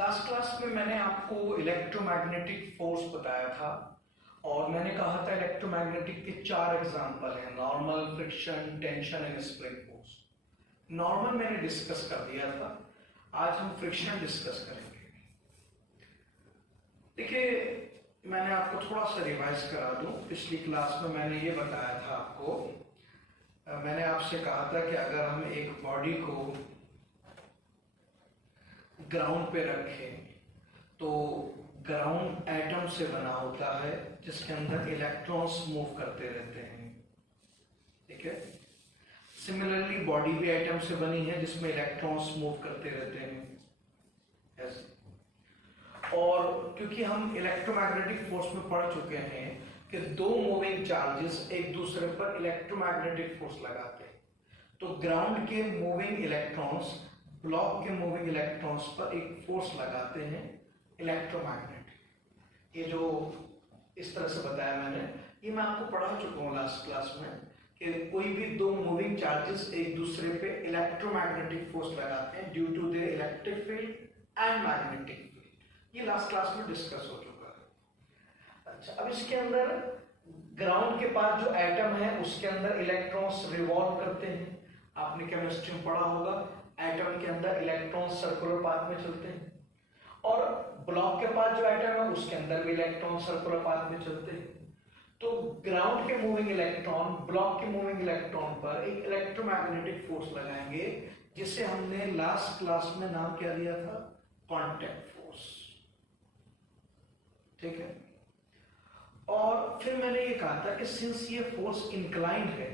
Last class में मैंने आपको इलेक्ट्रोमैग्नेटिक फोर्स बताया था और मैंने कहा था इलेक्ट्रोमैग्नेटिक के 4 एग्जांपल हैं, normal, friction, tension and spring force. Normal मैंने डिस्कस कर दिया था, आज हम फ्रिक्शन डिस्कस करेंगे। देखिए, मैंने आपको थोड़ा सा रिवाइज करा दूं। पिछली क्लास में मैंने ये बताया था आपको, मैंने आपसे कहा था कि अगर हम एक बॉडी को ग्राउंड पे रखें तो ग्राउंड एटम से बना होता है जिसके अंदर इलेक्ट्रॉन्स मूव करते रहते हैं, ठीक है। सिमिलरली बॉडी भी एटम से बनी है जिसमें इलेक्ट्रॉन्स मूव करते रहते हैं ऐसे। और क्योंकि हम इलेक्ट्रोमैग्नेटिक फोर्स में पढ़ चुके हैं कि 2 मूविंग चार्जेस एक दूसरे पर इलेक्ट्रोमैग्नेटिक फोर्स लगाते हैं, तो ग्राउंड के मूविंग इलेक्ट्रॉन्स ब्लॉक के मूविंग इलेक्ट्रॉन्स पर एक फोर्स लगाते हैं इलेक्ट्रोमैग्नेटिक। ये जो इस तरह से बताया मैंने, ये मैं आपको पढ़ा चुका हूँ लास्ट क्लास में कि कोई भी 2 मूविंग चार्जेस एक दूसरे पे इलेक्ट्रोमैग्नेटिक फोर्स लगाते हैं due to their electric field and magnetic field. ये लास्ट क्लास में डिस्कस हो चुका है। अच्छा, अब इसके अंदर ग्राउंड के पास जो एटम है उसके अंदर इलेक्ट्रॉन्स रिवॉल्व करते हैं। आपने केमिस्ट्री में पढ़ा होगा, एटम के अंदर इलेक्ट्रॉन सर्कुलर पाथ में चलते हैं और ब्लॉक के पास जो एटम है उसके अंदर भी इलेक्ट्रॉन सर्कुलर पाथ में चलते हैं। तो ग्राउंड के मूविंग इलेक्ट्रॉन ब्लॉक के मूविंग इलेक्ट्रॉन पर एक इलेक्ट्रोमैग्नेटिक फोर्स लगाएंगे जिसे हमने लास्ट क्लास में नाम क्या दिया था, कांटेक्ट फोर्स, ठीक है। और फिर मैंने ये कहा था कि सिंस ये फोर्स इंक्लाइंड है,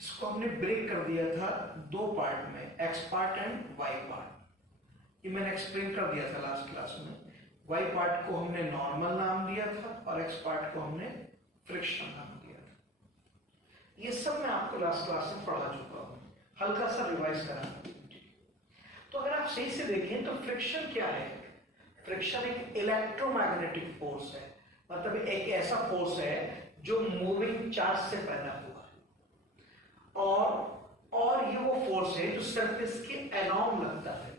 इसको हमने ब्रेक कर दिया था 2 पार्ट में, x part and y part. ये मैंने एक्सप्लेन कर दिया था लास्ट क्लास में। वाई पार्ट को हमने नॉर्मल नाम दिया था और एक्स पार्ट को हमने फ्रिक्शन नाम दिया था। ये सब मैं आपको लास्ट क्लास में पढ़ा चुका हूं, हल्का सा रिवाइज करा। तो अगर आप सही से देखें तो फ्रिक्शन क्या है? फ्रिक्शन एक इलेक्ट्रोमैग्नेटिक फोर्स है, मतलब एक ऐसा फोर्स है जो मूविंग चार्ज से पैदा हुआ और ये वो फोर्स है जो सरफेस के अलोंग लगता है,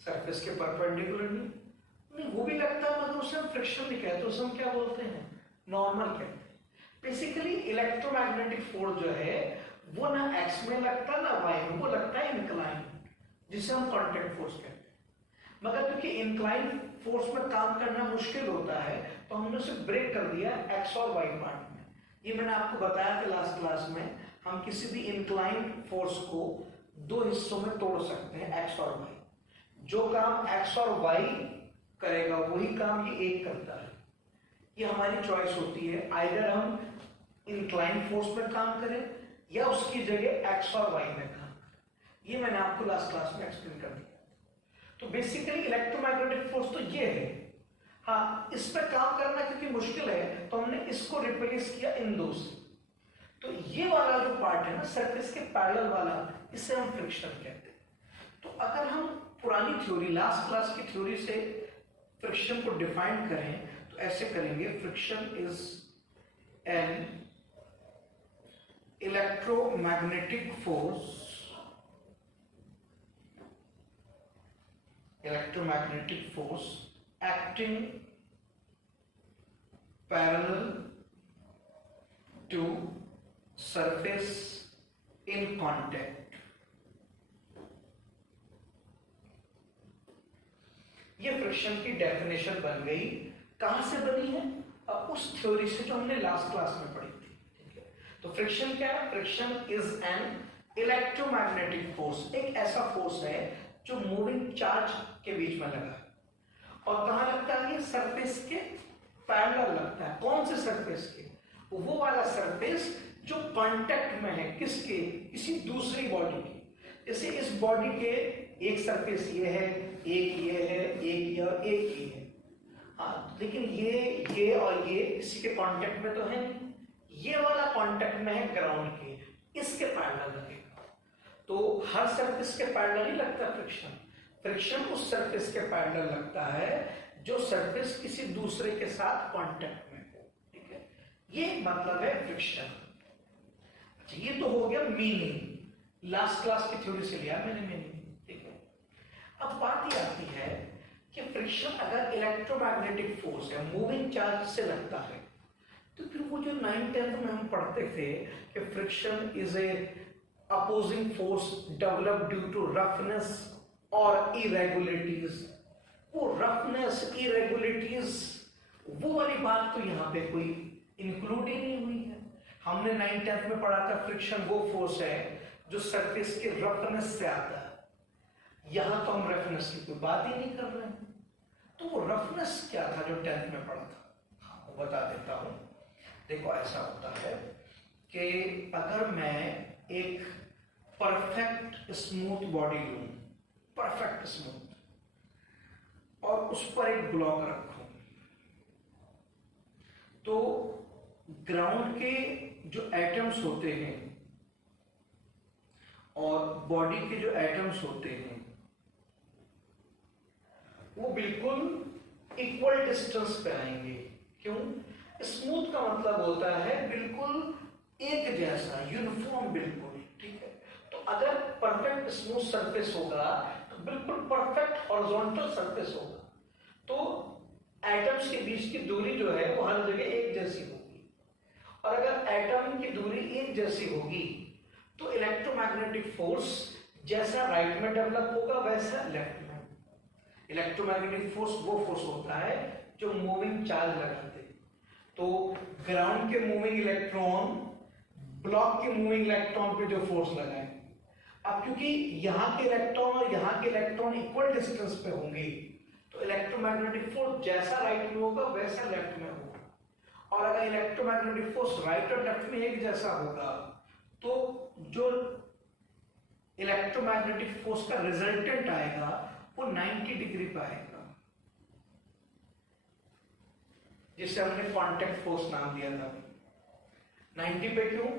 सरफेस के परपेंडिकुलर नहीं, वो भी लगता है, मतलब उसे हम फ्रिक्शन नहीं कहते, उसे हम क्या बोलते हैं, नॉर्मल कहते हैं। बेसिकली इलेक्ट्रोमैग्नेटिक फोर्स जो है वो ना एक्स में लगता ना वाई में, वो लगता है इंक्लाइन, जिसे हम कांटेक्ट फोर्स कहते हैं। मगर क्योंकि इंक्लाइन फोर्स में काम करना मुश्किल होता है तो हमने उसे ब्रेक कर दिया एक्स और वाई पार्ट में। ये मैंने आपको बताया था लास्ट क्लास में, हम किसी भी इंक्लाइन फोर्स को 2 हिस्सों में तोड़ सकते हैं, एक्स और वाई। जो काम एक्स और वाई करेगा वही काम ये एक करता है। ये हमारी चॉइस होती है, आइदर हम इंक्लाइन फोर्स में काम करें या उसकी जगह एक्स और वाई में काम करें। ये मैंने आपको लास्ट क्लास में एक्सप्लेन कर दिया। तो बेसिकली इलेक्ट्रोमैग्नेटिक फोर्स तो ये है। हाँ, इस पर काम करना क्योंकि मुश्किल है तो हमने इसको रिप्लेस किया इन 2 से। तो ये वाला जो पार्ट है ना, सरफेस के पैरेलल वाला, इसे हम फ्रिक्शन कहते हैं। तो अगर हम पुरानी थ्योरी, लास्ट क्लास की थ्योरी से फ्रिक्शन को डिफाइन करें तो ऐसे करेंगे, friction is an electromagnetic force, acting parallel to surface in contact। ये फ्रिक्शन की डेफिनेशन बन गई। कहां से बनी है? उस थ्योरी से जो हमने लास्ट क्लास में पढ़ी थी, ठीक है। तो फ्रिक्शन क्या है? Friction is an electromagnetic force, एक ऐसा फोर्स है जो मूविंग चार्ज के बीच में लगा है। और कहां लगता है? ये सरफेस के पैरेलल लगता है। कौन से सरफेस के? वो वाला सरफेस जो कांटेक्ट में है, किसके? किसी दूसरी बॉडी के। जैसे इस बॉडी के एक सरफेस ये है, एक ये है, एक ये और एक ये है। हाँ, लेकिन ये और ये किसी के कांटेक्ट में तो है नहीं। ये वाला कांटेक्ट में है ग्राउंड के, इसके पैरेलल लगेगा। तो हर सरफेस के पैरेलल नहीं लगता फ्रिक्शन। फ्रिक्शन उस सरफेस के पैरेलल लगता है जो सरफेस किसी दूसरे के साथ कांटेक्ट में हो, ठीक है। ये मतलब है फ्रिक्शन। अच्छा, ये तो हो गया मीनिंग, लास्ट क्लास की थ्योरी से लिया मैंने मीनिंग, ठीक है। अब बात ये आती है कि फ्रिक्शन अगर इलेक्ट्रोमैग्नेटिक फोर्स है, मूविंग चार्ज से लगता है, तो फिर वो जो 9th-10th में हम पढ़ते थे कि friction is a opposing force develop due to roughness और इरेगुलरिटीज, वो रफनेस इरेगुलरिटीज वो वाली बात तो यहाँ पे कोई इंक्लूड ही नहीं हुई है। हमने 9th-10th में पढ़ा था फ्रिक्शन वो फोर्स है जो सरफेस के रफनेस से आता है, यहां तो हम रफनेस की कोई बात ही नहीं कर रहे हैं। तो वो रफनेस क्या था जो 10th में पढ़ा था, हाँ वो बता देता हूं। देखो ऐसा होता है कि अगर मैं एक परफेक्ट स्मूथ बॉडी लूं, परफेक्ट स्मूथ, और उस पर एक ब्लॉक रखूं, तो ग्राउंड के जो एटम्स होते हैं और बॉडी के जो एटम्स होते हैं वो बिल्कुल इक्वल डिस्टेंस पे आएंगे। क्यों? स्मूथ का मतलब होता है बिल्कुल एक जैसा, यूनिफॉर्म, बिल्कुल, ठीक है। तो अगर परफेक्ट स्मूथ सरफेस होगा तो बिल्कुल परफेक्ट हॉरिजॉन्टल सरफेस होगा, तो एटम्स के बीच की दूरी जो है वो हर जगह एक जैसी होगी। और अगर एटम की दूरी एक जैसी होगी तो इलेक्ट्रोमैग्नेटिक फोर्स जैसा राइट में डेवलप होगा वैसा लेफ्ट में। इलेक्ट्रोमैग्नेटिक फोर्स वो फोर्स होता है जो मूविंग चार्ज लगाते हैं। तो ग्राउंड के मूविंग इलेक्ट्रॉन ब्लॉक के मूविंग इलेक्ट्रॉन पे जो फोर्स लगाए, अब क्योंकि यहाँ के इलेक्ट्रॉन और यहाँ के इलेक्ट्रॉन इक्वल डिस्टेंस पे होंगे तो इलेक्ट्रोमैग्नेटिक फोर्स जैसा राइट में होगा वैसा लेफ्ट में होगा। और अगर इलेक्ट्रोमैग्नेटिक फोर्स राइट और लेफ्ट में एक जैसा होगा तो जो इलेक्ट्रोमैग्नेटिक फोर्स का रिजल्टेंट आएगा वो 90 डिग्री पे आएगा, जिसे हमने कांटेक्ट फोर्स नाम दिया था। 90 पे क्यों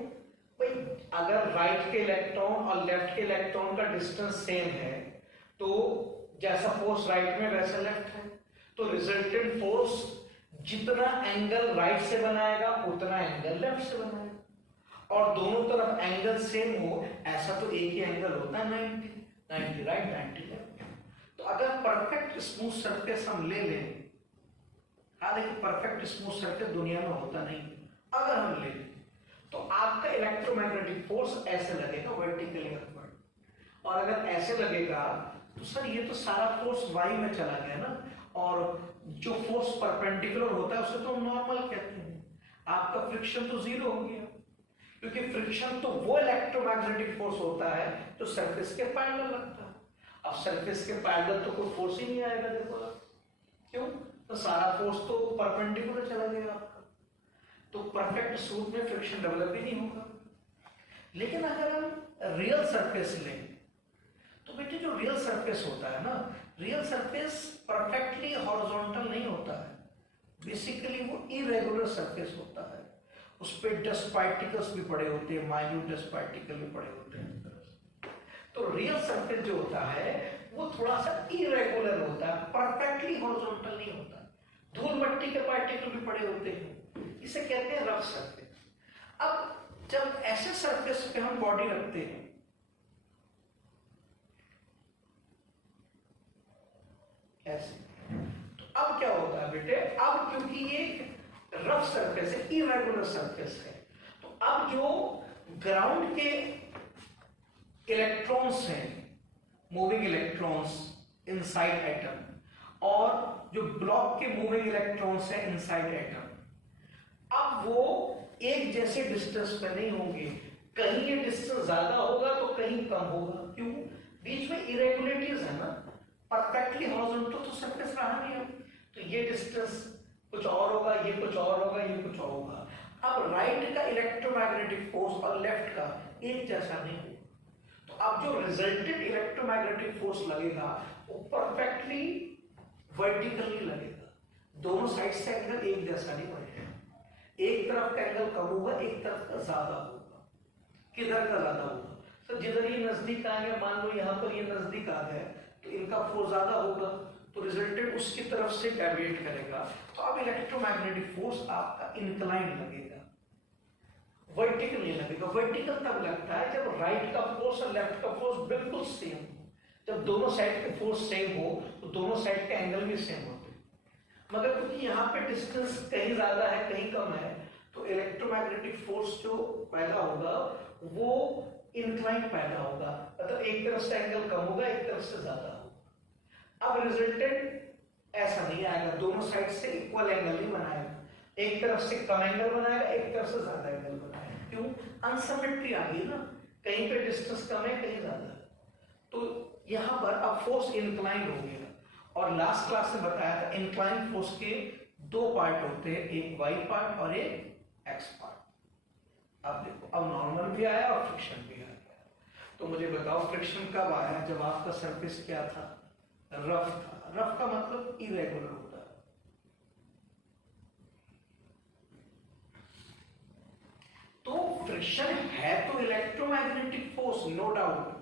भाई? अगर राइट के इलेक्ट्रॉन और लेफ्ट के इलेक्ट्रॉन का डिस्टेंस सेम है तो जैसा फोर्स राइट में वैसा लेफ्ट है, तो रिजल्टेंट फोर्स जितना एंगल राइट से बनाएगा उतना एंगल लेफ्ट से बनाएगा। और दोनों तरफ एंगल सेम हो ऐसा तो एक ही एंगल होता है 90 राइट 90 लेफ्ट। तो अगर परफेक्ट स्मूथ सरफेस हम ले लें, हाँ देखिए परफेक्ट स्मूथ सरफेस दुनिया में होता नहीं, अगर हम ले लें तो आपका इलेक्ट्रोमैग्नेटिक फोर्स ऐसे लगेगा वर्टिकली अपवर्ड, और अगर ऐसे लगेगा तो सर ये तो सारा फोर्स वाई में चला गया ना, और जो फोर्स परपेंडिकुलर होता है उसे तो हम नॉर्मल कहते हैं, आपका फ्रिक्शन तो जीरो हो गया, क्योंकि फ्रिक्शन तो वो इलेक्ट्रोमैग्नेटिक फोर्स होता है जो सरफेस के पैरेलल लगता है। अब सरफेस के पैरेलल तो कोई फोर्स ही नहीं आएगा, देखो क्यों? तो सारा फोर्स तो परपेंडिकुलर चला गया आपका, तो परफेक्ट स्मूथ में फ्रिक्शन डेवलप ही नहीं होगा। लेकिन अगर हम रियल सरफेस लें तो बेटे जो रियल सरफेस होता है ना, रियल सरफेस परफेक्टली हॉरिजॉन्टल नहीं होता है, बेसिकली वो इरेगुलर सरफेस होता है, उस पे डस्ट पार्टिकल्स भी पड़े होते हैं, माइन्यूट डस्ट पार्टिकल भी पड़े होते हैं। तो रियल सरफेस जो होता है वो थोड़ा सा इरेगुलर होता है, परफेक्टली हॉरिजॉन्टल नहीं होता, धूल मिट्टी के पार्टिकल भी पड़े होते हैं, इसे कहते हैं रफ सरफेस। अब जब ऐसे सरफेस पे हम बॉडी रखते हैं ऐसे, तो अब क्या होता है बेटे, अब क्योंकि ये रफ सरफेस है, इरेगुलर सरफेस है, तो अब जो ग्राउंड के इलेक्ट्रॉन्स हैं, मूविंग इलेक्ट्रॉन्स इनसाइड एटम, और जो ब्लॉक के मूविंग इलेक्ट्रॉन्स हैं इनसाइड एटम, अब वो एक जैसे डिस्टेंस पे नहीं होंगे, कहीं ये डिस्टेंस ज्यादा होगा तो कहीं कम होगा। क्यों? बीच में इरेगुलरिटीज है ना, परफेक्टली हॉरिजॉन्टल तो सरफेस रहा नहीं है, तो ये डिस्टेंस कुछ और होगा, ये कुछ और होगा, ये कुछ और होगा। अब राइट का इलेक्ट्रोमैग्नेटिक फोर्स और लेफ्ट का एक जैसा नहीं होगा, तो अब जो रिजल्टेंट इलेक्ट्रोमैग्नेटिक फोर्स लगेगा वो परफेक्टली वर्टिकली लगेगा, दोनों साइड से एंगल एक जैसा नहीं बढ़ेगा, एक तरफ का एंगल कम होगा, एक तरफ का ज्यादा होगा। किधर का ज्यादा होगा? तो जिधर ये नजदीक आ गया, मान लो यहाँ पर ये नजदीक आ गया तो इनका फोर्स ज्यादा होगा, तो रिजल्टेंट उसकी तरफ से डेविएट करेगा, तो अब इलेक्ट्रोमैग्नेटिक फोर्स आपका इंक्लाइन लगेगा, वर्टिकल नहीं लगेगा। वर्टिकल तब लगता है जब राइट का फोर्स और लेफ्ट का फोर्स बिल्कुल सेम हो, जब दोनों साइड के फोर्स सेम हो तो दोनों साइड के एंगल भी सेम होते हैं। मगर क्योंकि यहाँ पे डिस्टेंस कहीं ज्यादा है कहीं कम है, तो इलेक्ट्रोमैग्नेटिक फोर्स जो पैदा होगा वो इंक्लाइन पैदा होगा, मतलब एक तरफ से एंगल कम होगा एक तरफ से ज्यादा होगा। अब रिजल्टेंट ऐसा नहीं आएगा, दोनों साइड से इक्वल एंगल नहीं बनाएगा, एक तरफ से कम एंगल बनाएगा एक तरफ से ज्यादा एंगल बनाएगा। क्यों? अनसिमेट्री आ गई ना, कहीं पे डिस्टेंस कम है कहीं ज्यादा है। तो यहाँ पर अब फोर्स इंक्लाइन हो गया। और लास्ट क्लास में बताया था इंक्लाइन फोर्स के दो पार्ट होते हैं, एक वाई पार्ट और एक एक्स पार्ट। अब देखो, अब नॉर्मल भी आया और फ्रिक्शन भी आ गया। तो मुझे बताओ फ्रिक्शन कब आया? जब आपका सरफेस क्या था? रफ था। रफ का मतलब इरेगुलर होता है। तो फ्रिक्शन है तो electromagnetic force, no doubt.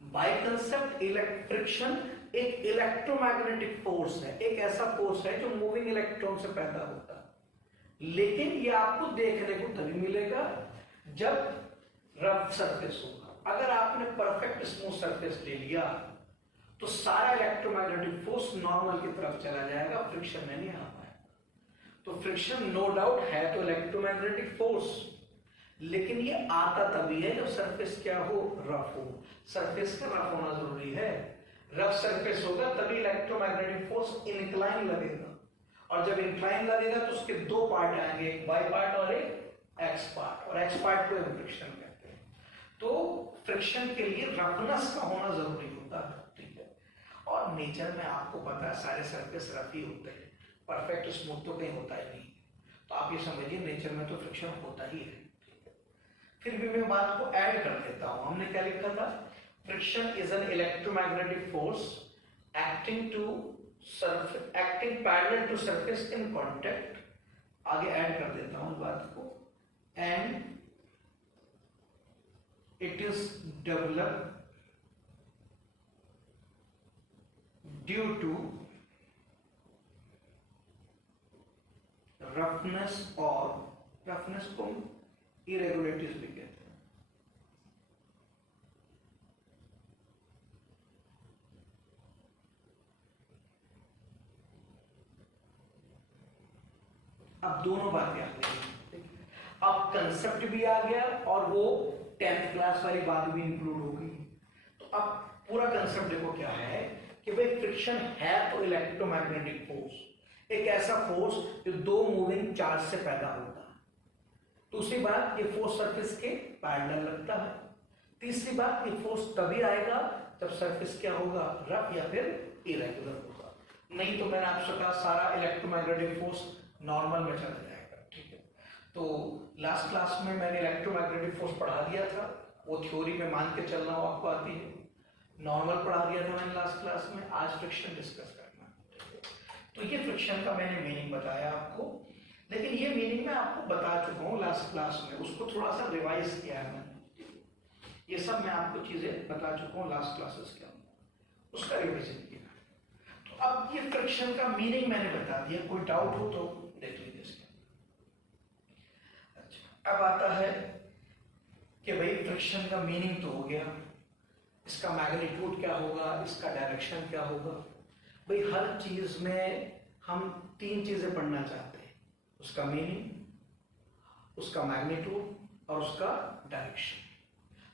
By concept friction एक इलेक्ट्रोमैग्नेटिक फोर्स है, एक ऐसा फोर्स है जो मूविंग इलेक्ट्रॉन से पैदा होता है। लेकिन ये आपको देखने को तभी मिलेगा जब रफ सरफेस होगा। अगर आपने परफेक्ट स्मूथ सरफेस ले लिया तो सारा इलेक्ट्रोमैग्नेटिक फोर्स नॉर्मल की तरफ चला जाएगा, फ्रिक्शन में नहीं आ पाएगा। तो फ्रिक्शन नो डाउट है तो इलेक्ट्रोमैग्नेटिक फोर्स, लेकिन ये आता तभी है जब सरफेस क्या हो? रफ हो। सरफेस का रफ होना जरूरी है। रफ सरफेस होगा तभी इलेक्ट्रोमैग्नेटिक फोर्स इंक्लाइन लगेगा, और जब इंक्लाइन लगेगा तो उसके दो पार्ट आएंगे, एक वाई पार्ट और एक एक्स पार्ट, और एक्स पार्ट को हम फ्रिक्शन कहते हैं। तो फ्रिक्शन के लिए रफनेस का होना जरूरी होता है, ठीक है। और नेचर में आपको पता है सारे सरफेस रफ ही होते हैं, परफेक्ट स्मूथ तो कहीं होता ही नहीं। तो आप ये समझिए नेचर में तो फ्रिक्शन होता ही है। फिर भी मैं बात को ऐड कर देता हूं। हमने क्या लिखा था? Friction is an electromagnetic force acting parallel to surface in contact. आगे ऐड कर देता हूं बात को, and it is developed due to roughness, और रफनेस को इरेगुलरिटीज भी कहते हैं। अब दोनों बातें आ गई, अब कंसेप्ट भी आ गया और वो 10th क्लास वाली बात भी इंक्लूड हो गई। तो अब पूरा कंसेप्ट देखो क्या है कि भाई फ्रिक्शन है तो इलेक्ट्रोमैग्नेटिक फोर्स, एक ऐसा फोर्स जो दो मूविंग चार्ज से पैदा होता है। दूसरी बात, ये फोर्स सरफेस के पैरेलल लगता है। तीसरी बात, ये फोर्स तभी आएगा जब सरफेस क्या होगा? रफ या फिर इरेगुलर होगा। नहीं तो मैंने आपसे कहा सारा इलेक्ट्रोमैग्नेटिक फोर्स नॉर्मल में चला जाएगा, ठीक है। तो लास्ट क्लास में मैंने इलेक्ट्रोमैग्नेटिक फोर्स पढ़ा दिया था, वो थ्योरी में मान के चलना हो आपको आती है। नॉर्मल पढ़ा दिया था मैंने लास्ट क्लास में, आज फ्रिक्शन डिस्कस करना, ठीक है। तो ये फ्रिक्शन का मैंने मीनिंग बताया आपको, लेकिन ये मीनिंग मैं आपको बता चुका हूँ लास्ट क्लास में, उसको थोड़ा सा रिवाइज किया है मैंने। ये सब मैं आपको चीजें बता चुका हूँ लास्ट क्लासेस के अंदर, उसका रिविजन किया। तो अब ये फ्रिक्शन का मीनिंग मैंने बता दिया, कोई डाउट हो तो देख लीजिए इसके। अच्छा, अब आता है कि भाई फ्रिक्शन का मीनिंग तो हो गया, इसका मैग्नीट्यूड क्या होगा, इसका डायरेक्शन क्या होगा। भाई हर चीज में हम तीन चीजें पढ़ना चाहते हैं, उसका मीनिंग, उसका मैग्नीट्यूड और उसका डायरेक्शन।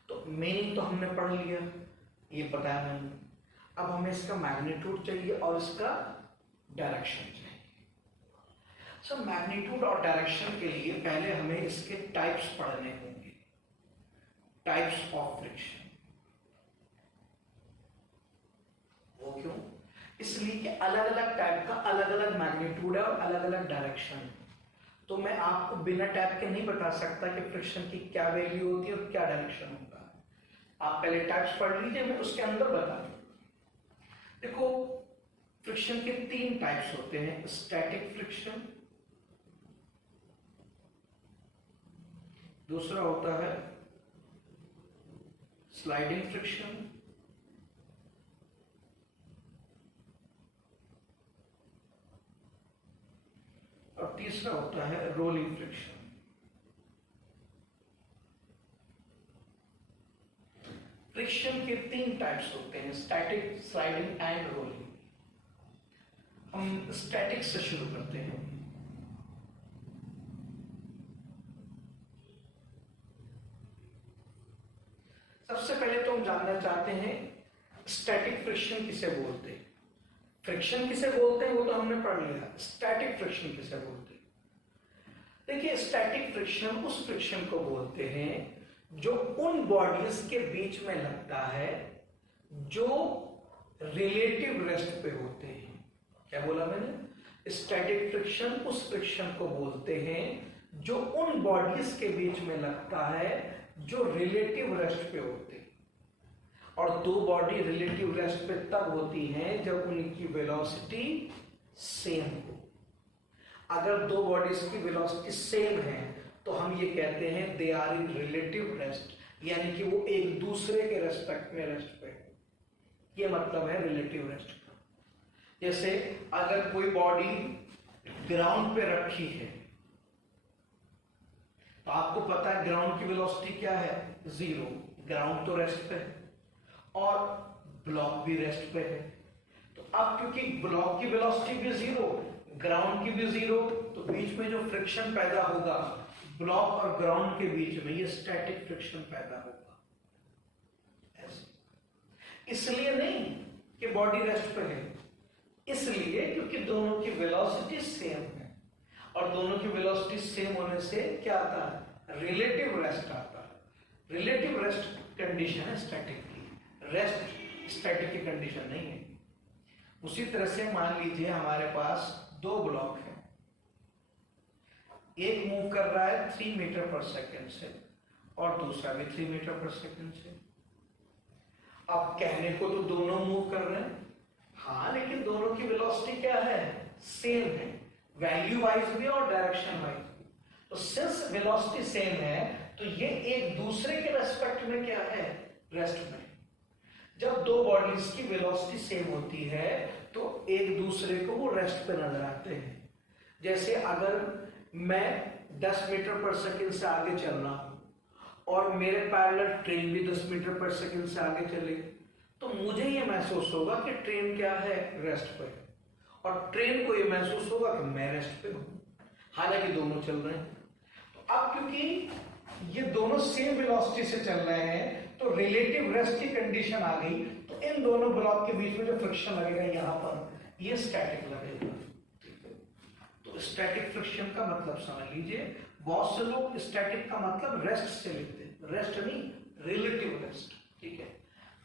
तो मीनिंग तो हमने पढ़ लिया, ये बताया मैंने। अब हमें इसका मैग्नीट्यूड चाहिए और इसका डायरेक्शन चाहिए। सो मैग्नीट्यूड और डायरेक्शन के लिए पहले हमें इसके टाइप्स पढ़ने होंगे, टाइप्स ऑफ फ्रिक्शन। वो क्यों? इसलिए कि अलग अलग टाइप का अलग अलग मैग्नीट्यूड है और अलग अलग डायरेक्शन है। तो मैं आपको बिना टाइप के नहीं बता सकता कि फ्रिक्शन की क्या वैल्यू होती है और क्या डायरेक्शन होता है। आप पहले टाइप्स पढ़ लीजिए, मैं उसके अंदर बता दूं। देखो फ्रिक्शन के तीन टाइप्स होते हैं, स्टैटिक फ्रिक्शन, दूसरा होता है स्लाइडिंग फ्रिक्शन, और तीसरा होता है रोलिंग फ्रिक्शन। फ्रिक्शन के 3 टाइप्स होते हैं, स्टैटिक, स्लाइडिंग एंड रोलिंग। हम स्टैटिक से शुरू करते हैं। सबसे पहले तो हम जानना चाहते हैं स्टैटिक फ्रिक्शन किसे बोलते हैं। फ्रिक्शन किसे बोलते हैं वो तो हमने पढ़ लिया, स्टैटिक फ्रिक्शन किसे बोलते हैं। देखिए, स्टैटिक फ्रिक्शन उस फ्रिक्शन को बोलते हैं जो उन बॉडीज के बीच में लगता है जो रिलेटिव रेस्ट पे होते हैं। क्या बोला मैंने? स्टैटिक फ्रिक्शन उस फ्रिक्शन को बोलते हैं जो उन बॉडीज के बीच में लगता है जो रिलेटिव रेस्ट पे होते हैं। और दो बॉडी रिलेटिव रेस्ट पे तब होती हैं जब उनकी वेलोसिटी सेम हो। अगर दो बॉडीज की वेलोसिटी सेम है तो हम ये कहते हैं they are in relative rest, यानी कि वो एक दूसरे के रेस्पेक्ट में रेस्ट पे हो। ये मतलब है रिलेटिव रेस्ट का। जैसे अगर कोई बॉडी ग्राउंड पे रखी है तो आपको पता है ग्राउंड की वेलोसिटी क्या है? 0। ग्राउंड तो रेस्ट पे है और ब्लॉक भी रेस्ट पे है। तो अब क्योंकि ब्लॉक की वेलोसिटी भी 0, ग्राउंड की भी 0, तो बीच में जो फ्रिक्शन पैदा होगा ब्लॉक और ग्राउंड के बीच में, ये स्टैटिक फ्रिक्शन पैदा होगा। ऐसे इसलिए नहीं कि बॉडी रेस्ट पे है, इसलिए क्योंकि दोनों की वेलोसिटी सेम है। और दोनों की वेलोसिटी सेम होने से क्या आता है? रिलेटिव रेस्ट आता है। रिलेटिव रेस्ट कंडीशन है स्टैटिक की, रेस्ट स्टैटिक की कंडीशन नहीं है। उसी तरह से मान लीजिए हमारे पास 2 ब्लॉक है, एक मूव कर रहा है 3 मीटर पर सेकेंड से और दूसरा भी 3 मीटर पर सेकेंड से। अब कहने को तो दोनों मूव कर रहे हैं, हाँ, लेकिन दोनों की वेलोसिटी क्या है? सेम है, वैल्यू वाइज भी और डायरेक्शन वाइज भी। तो सिंस वेलोसिटी सेम है तो ये एक दूसरे के रेस्पेक्ट में क्या है? रेस्ट में। जब दो बॉडीज की वेलोसिटी सेम होती है तो एक दूसरे को वो रेस्ट पे नजर आते हैं। जैसे अगर मैं 10 मीटर पर सेकंड से आगे चल रहा हूं और मेरे पैरेलल ट्रेन भी 10 मीटर पर सेकंड से आगे चले, तो मुझे ये महसूस होगा कि ट्रेन क्या है? रेस्ट पे है, और ट्रेन को ये महसूस होगा कि मैं रेस्ट पे हूं, हालांकि दोनों चल रहे हैं। तो अब क्योंकि ये दोनों सेम वेलोसिटी से चल रहे हैं तो रिलेटिव रेस्ट की कंडीशन आ गई, तो इन दोनों ब्लॉक के बीच में जो फ्रिक्शन लगेगा यहां पर, ये स्टैटिक लगेगा। तो स्टैटिक फ्रिक्शन का मतलब समझ लीजिए। बहुत से लोग स्टैटिक का मतलब रेस्ट से लिखते हैं, रेस्ट नहीं, रिलेटिव रेस्ट। ठीक है,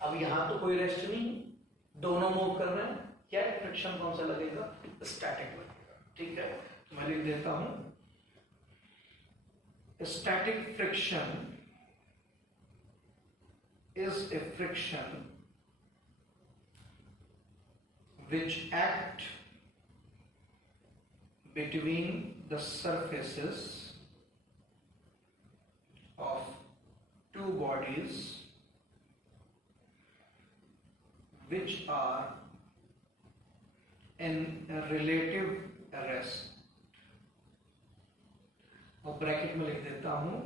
अब यहां तो कोई रेस्ट नहीं, दोनों मूव कर रहे हैं, क्या फ्रिक्शन कौन सा लगेगा? स्टैटिक लगेगा। ठीक है, तो मैं लिख देता हूं static friction is a friction which act between the surfaces of two bodies which are in a relative rest। और ब्रैकेट में लिख देता हूं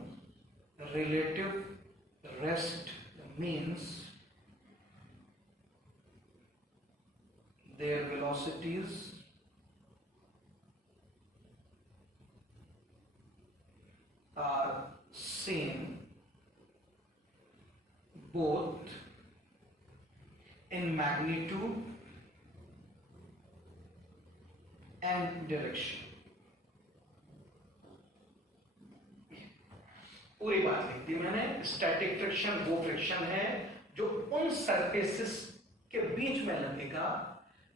relative rest means their velocities are same both in magnitude and direction. पूरी बात लिख दी मैंने। Static friction वो फ्रिक्शन है जो उन सरफेसेस के बीच में लगेगा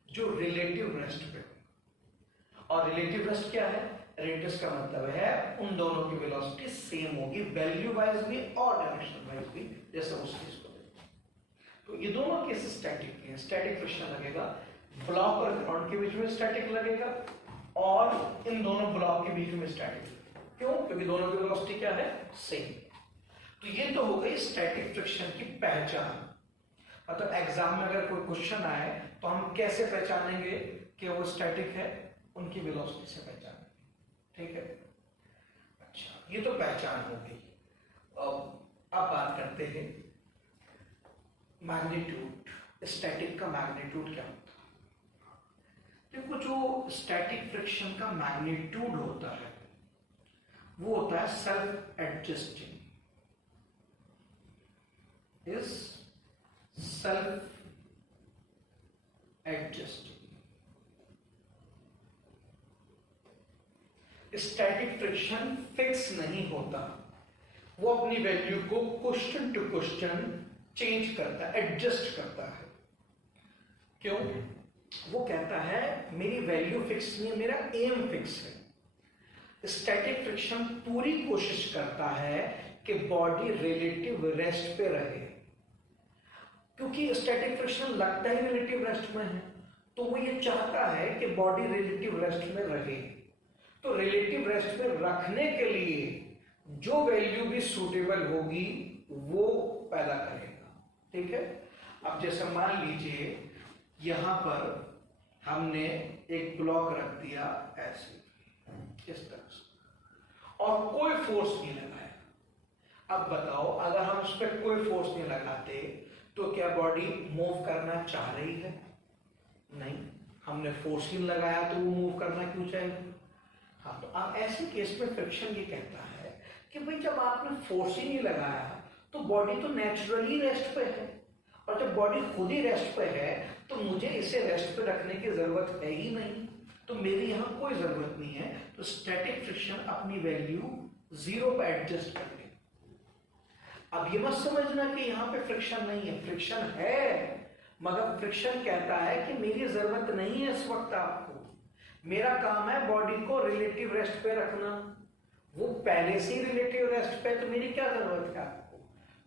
जो रिलेटिव रेस्ट पे हो। और रिलेटिव रेस्ट क्या है? रिलेटिव का मतलब है उन दोनों की वेलोसिटी सेम होगी, वैल्यू वाइज भी और डायरेक्शन वाइज भी, जैसे उस केस को देखते। तो ये दोनों केस स्टैटिक के हैं। स्टैटिक फ्रिक्शन लगेगा, ब्लॉक और ग्राउंड के बीच में स्टैटिक लगेगा और इन दोनों ब्लॉक के बीच में स्टैटिक। क्यों? क्योंकि दोनों की वेलोसिटी क्या है? सेम। तो ये तो हो गई स्टैटिक फ्रिक्शन की पहचान। मतलब एग्जाम में अगर कोई क्वेश्चन आए तो हम कैसे पहचानेंगे कि वो स्टैटिक है? उनकी वेलोसिटी से पहचानेंगे। ठीक है, अच्छा, ये तो पहचान हो गई। अब बात करते हैं मैग्नीट्यूड, स्टैटिक का मैग्नीट्यूड क्या होता है? देखो, जो स्टैटिक फ्रिक्शन का मैग्नीट्यूड होता है वो होता है self adjusting, is self adjusting. Static friction fix नहीं होता, वो अपनी वैल्यू को क्वेश्चन टू क्वेश्चन चेंज करता है, एडजस्ट करता है। क्यों? वो कहता है मेरी वैल्यू फिक्स नहीं है, मेरा एम फिक्स है। स्टैटिक फ्रिक्शन पूरी कोशिश करता है कि बॉडी रिलेटिव रेस्ट पे रहे, क्योंकि स्टैटिक फ्रिक्शन लगता ही रिलेटिव रेस्ट में है, तो वो ये चाहता है कि बॉडी रिलेटिव रेस्ट में रहे। तो रिलेटिव रेस्ट में रखने के लिए जो वैल्यू भी सूटेबल होगी वो पैदा करेगा। ठीक है? अब जैसे मान लीजिए यहां पर हमने एक ब्लॉक रख दिया ऐसे, इस तरह से, और कोई फोर्स नहीं लगाया। अब बताओ, अगर हम उस पर कोई फोर्स नहीं लगाते तो क्या बॉडी मूव करना चाह रही है? नहीं, हमने फोर्स ही लगाया तो वो मूव करना क्यों चाहेगी? हाँ, तो अब ऐसे केस में फ्रिक्शन ये कहता है कि भाई जब आपने फोर्स ही नहीं लगाया तो बॉडी तो नेचुरली रेस्ट पे है, और जब बॉडी खुद ही रेस्ट पे है तो मुझे इसे रेस्ट पे रखने की जरूरत है ही नहीं, तो मेरी यहां कोई जरूरत नहीं है। तो स्टैटिक फ्रिक्शन अपनी वैल्यू 0 पे एडजस्ट कर ले। अब ये मत समझना कि यहां पे फ्रिक्शन नहीं है, फ्रिक्शन है, मगर फ्रिक्शन कहता है कि मेरी जरूरत नहीं है इस वक्त आपको, मेरा काम है बॉडी को रिलेटिव रेस्ट पे रखना। वो पहले से ही रिलेटिव रेस्ट पे, तो मेरी क्या जरूरत है आपको?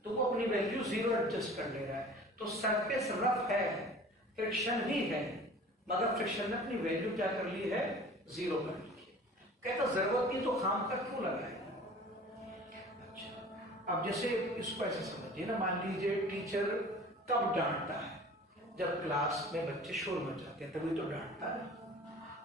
तो वो अपनी वैल्यू 0 एडजस्ट कर ले रहा है। तो सरफेस रफ है, फ्रिक्शन भी है, मगर फ्रिक्शन ने अपनी वैल्यू क्या कर ली है? 0 कर ली है। कहता जरूरत नहीं तो खाम का क्यों लगाएगा? अच्छा, अब जैसे इसको ऐसे समझिए ना, मान लीजिए टीचर कब डांटता है? जब क्लास में बच्चे शोर मचाते हैं तभी तो डांटता है।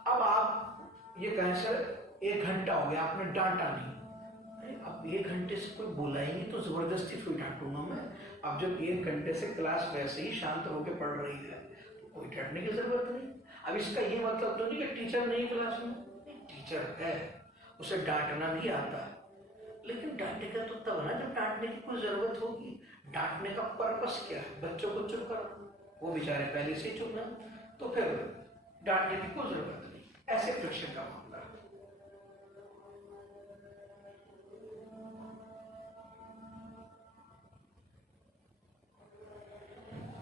अब आप ये कहें सर 1 घंटा हो गया आपने डांटा नहीं, अब 1 घंटे से कोई बोला ही नहीं तो जबरदस्ती फिर डांटूंगा मैं। अब जब 1 घंटे से क्लास वैसे ही शांत होकर पढ़ रही है तो कोई डांटने की जरूरत नहीं। अब इसका ये मतलब तो नहीं कि टीचर नहीं क्लास में, टीचर है, उसे डांटना भी आता है, लेकिन डांटेगा तो तब ना जब डांटने की कोई जरूरत होगी। डांटने का पर्पस क्या है? बच्चों को चुप करो, वो बेचारे पहले से ही चुप है, तो फिर डांटने की कोई जरूरत नहीं। ऐसे फ्रिक्शन का मामला है।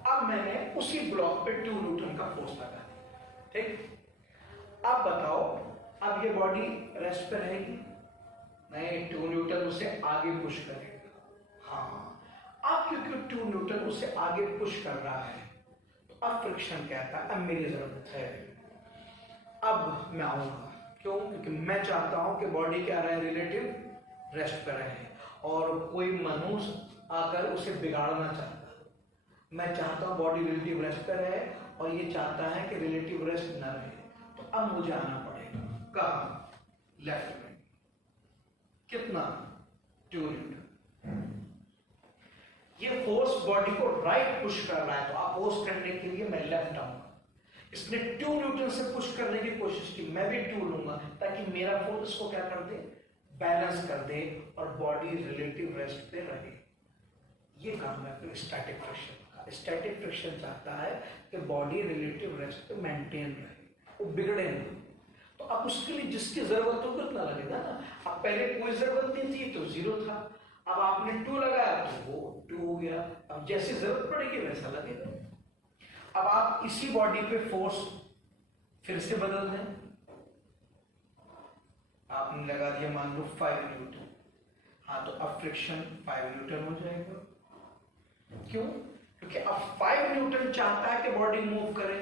अब मैंने उसी ब्लॉक पे 2 न्यूटन का फोर्स लगा दिया, ठीक? अब बताओ, अब ये बॉडी रेस्ट पे रहेगी? नहीं, 2 न्यूटन उसे आगे पुश करेगा। हाँ, अब क्योंकि 2 न्यूटन उसे आगे पुश कर रहा है तो अब फ्रिक्शन कहता है अब मेरी जरूरत है, अब मैं आऊंगा। क्यों? क्योंकि मैं चाहता हूं कि बॉडी क्या रहे? रिलेटिव रेस्ट पर रहे, और कोई मनुष्य आकर उसे बिगाड़ना चाहता है। मैं चाहता हूं बॉडी रिलेटिव रेस्ट पर रहे और ये चाहता है कि रिलेटिव रेस्ट न रहे, तो अब मुझे आना पड़ेगा कहां? लेफ्ट में। कितना? 2 न्यूटन। ये फोर्स बॉडी को राइट पुश कर रहा है, तो अपोज करने के लिए मैं लेफ्ट आऊंगा। इसने 2 न्यूटन से पुश करने की कोशिश की, मैं भी 2 लूंगा ताकि मेरा फोर्स इसको क्या कर दे? बैलेंस कर दे और बॉडी रिलेटिव रेस्ट पे रहे। ये काम है फिर स्टैटिक फ्रिक्शन का। स्टैटिक फ्रिक्शन चाहता है कि बॉडी रिलेटिव रेस्ट पे मेंटेन रहे, वो बिगड़े नहीं। तो अब उसके लिए जिसकी जरूरत हो कितना लगेगा ना। अब पहले कोई जरूरत नहीं थी तो 0 था, अब आपने 2 लगाया तो वो 2 हो गया। अब जैसी जरूरत पड़ेगी वैसा लगेगा। अब आप इसी बॉडी पे फोर्स फिर से बदल दें। आपने लगा दिया मान लो 5 न्यूटन, हाँ, तो अब फ्रिक्शन 5 न्यूटन हो जाएगा। क्यों? क्योंकि अब 5 न्यूटन चाहता है कि बॉडी मूव करे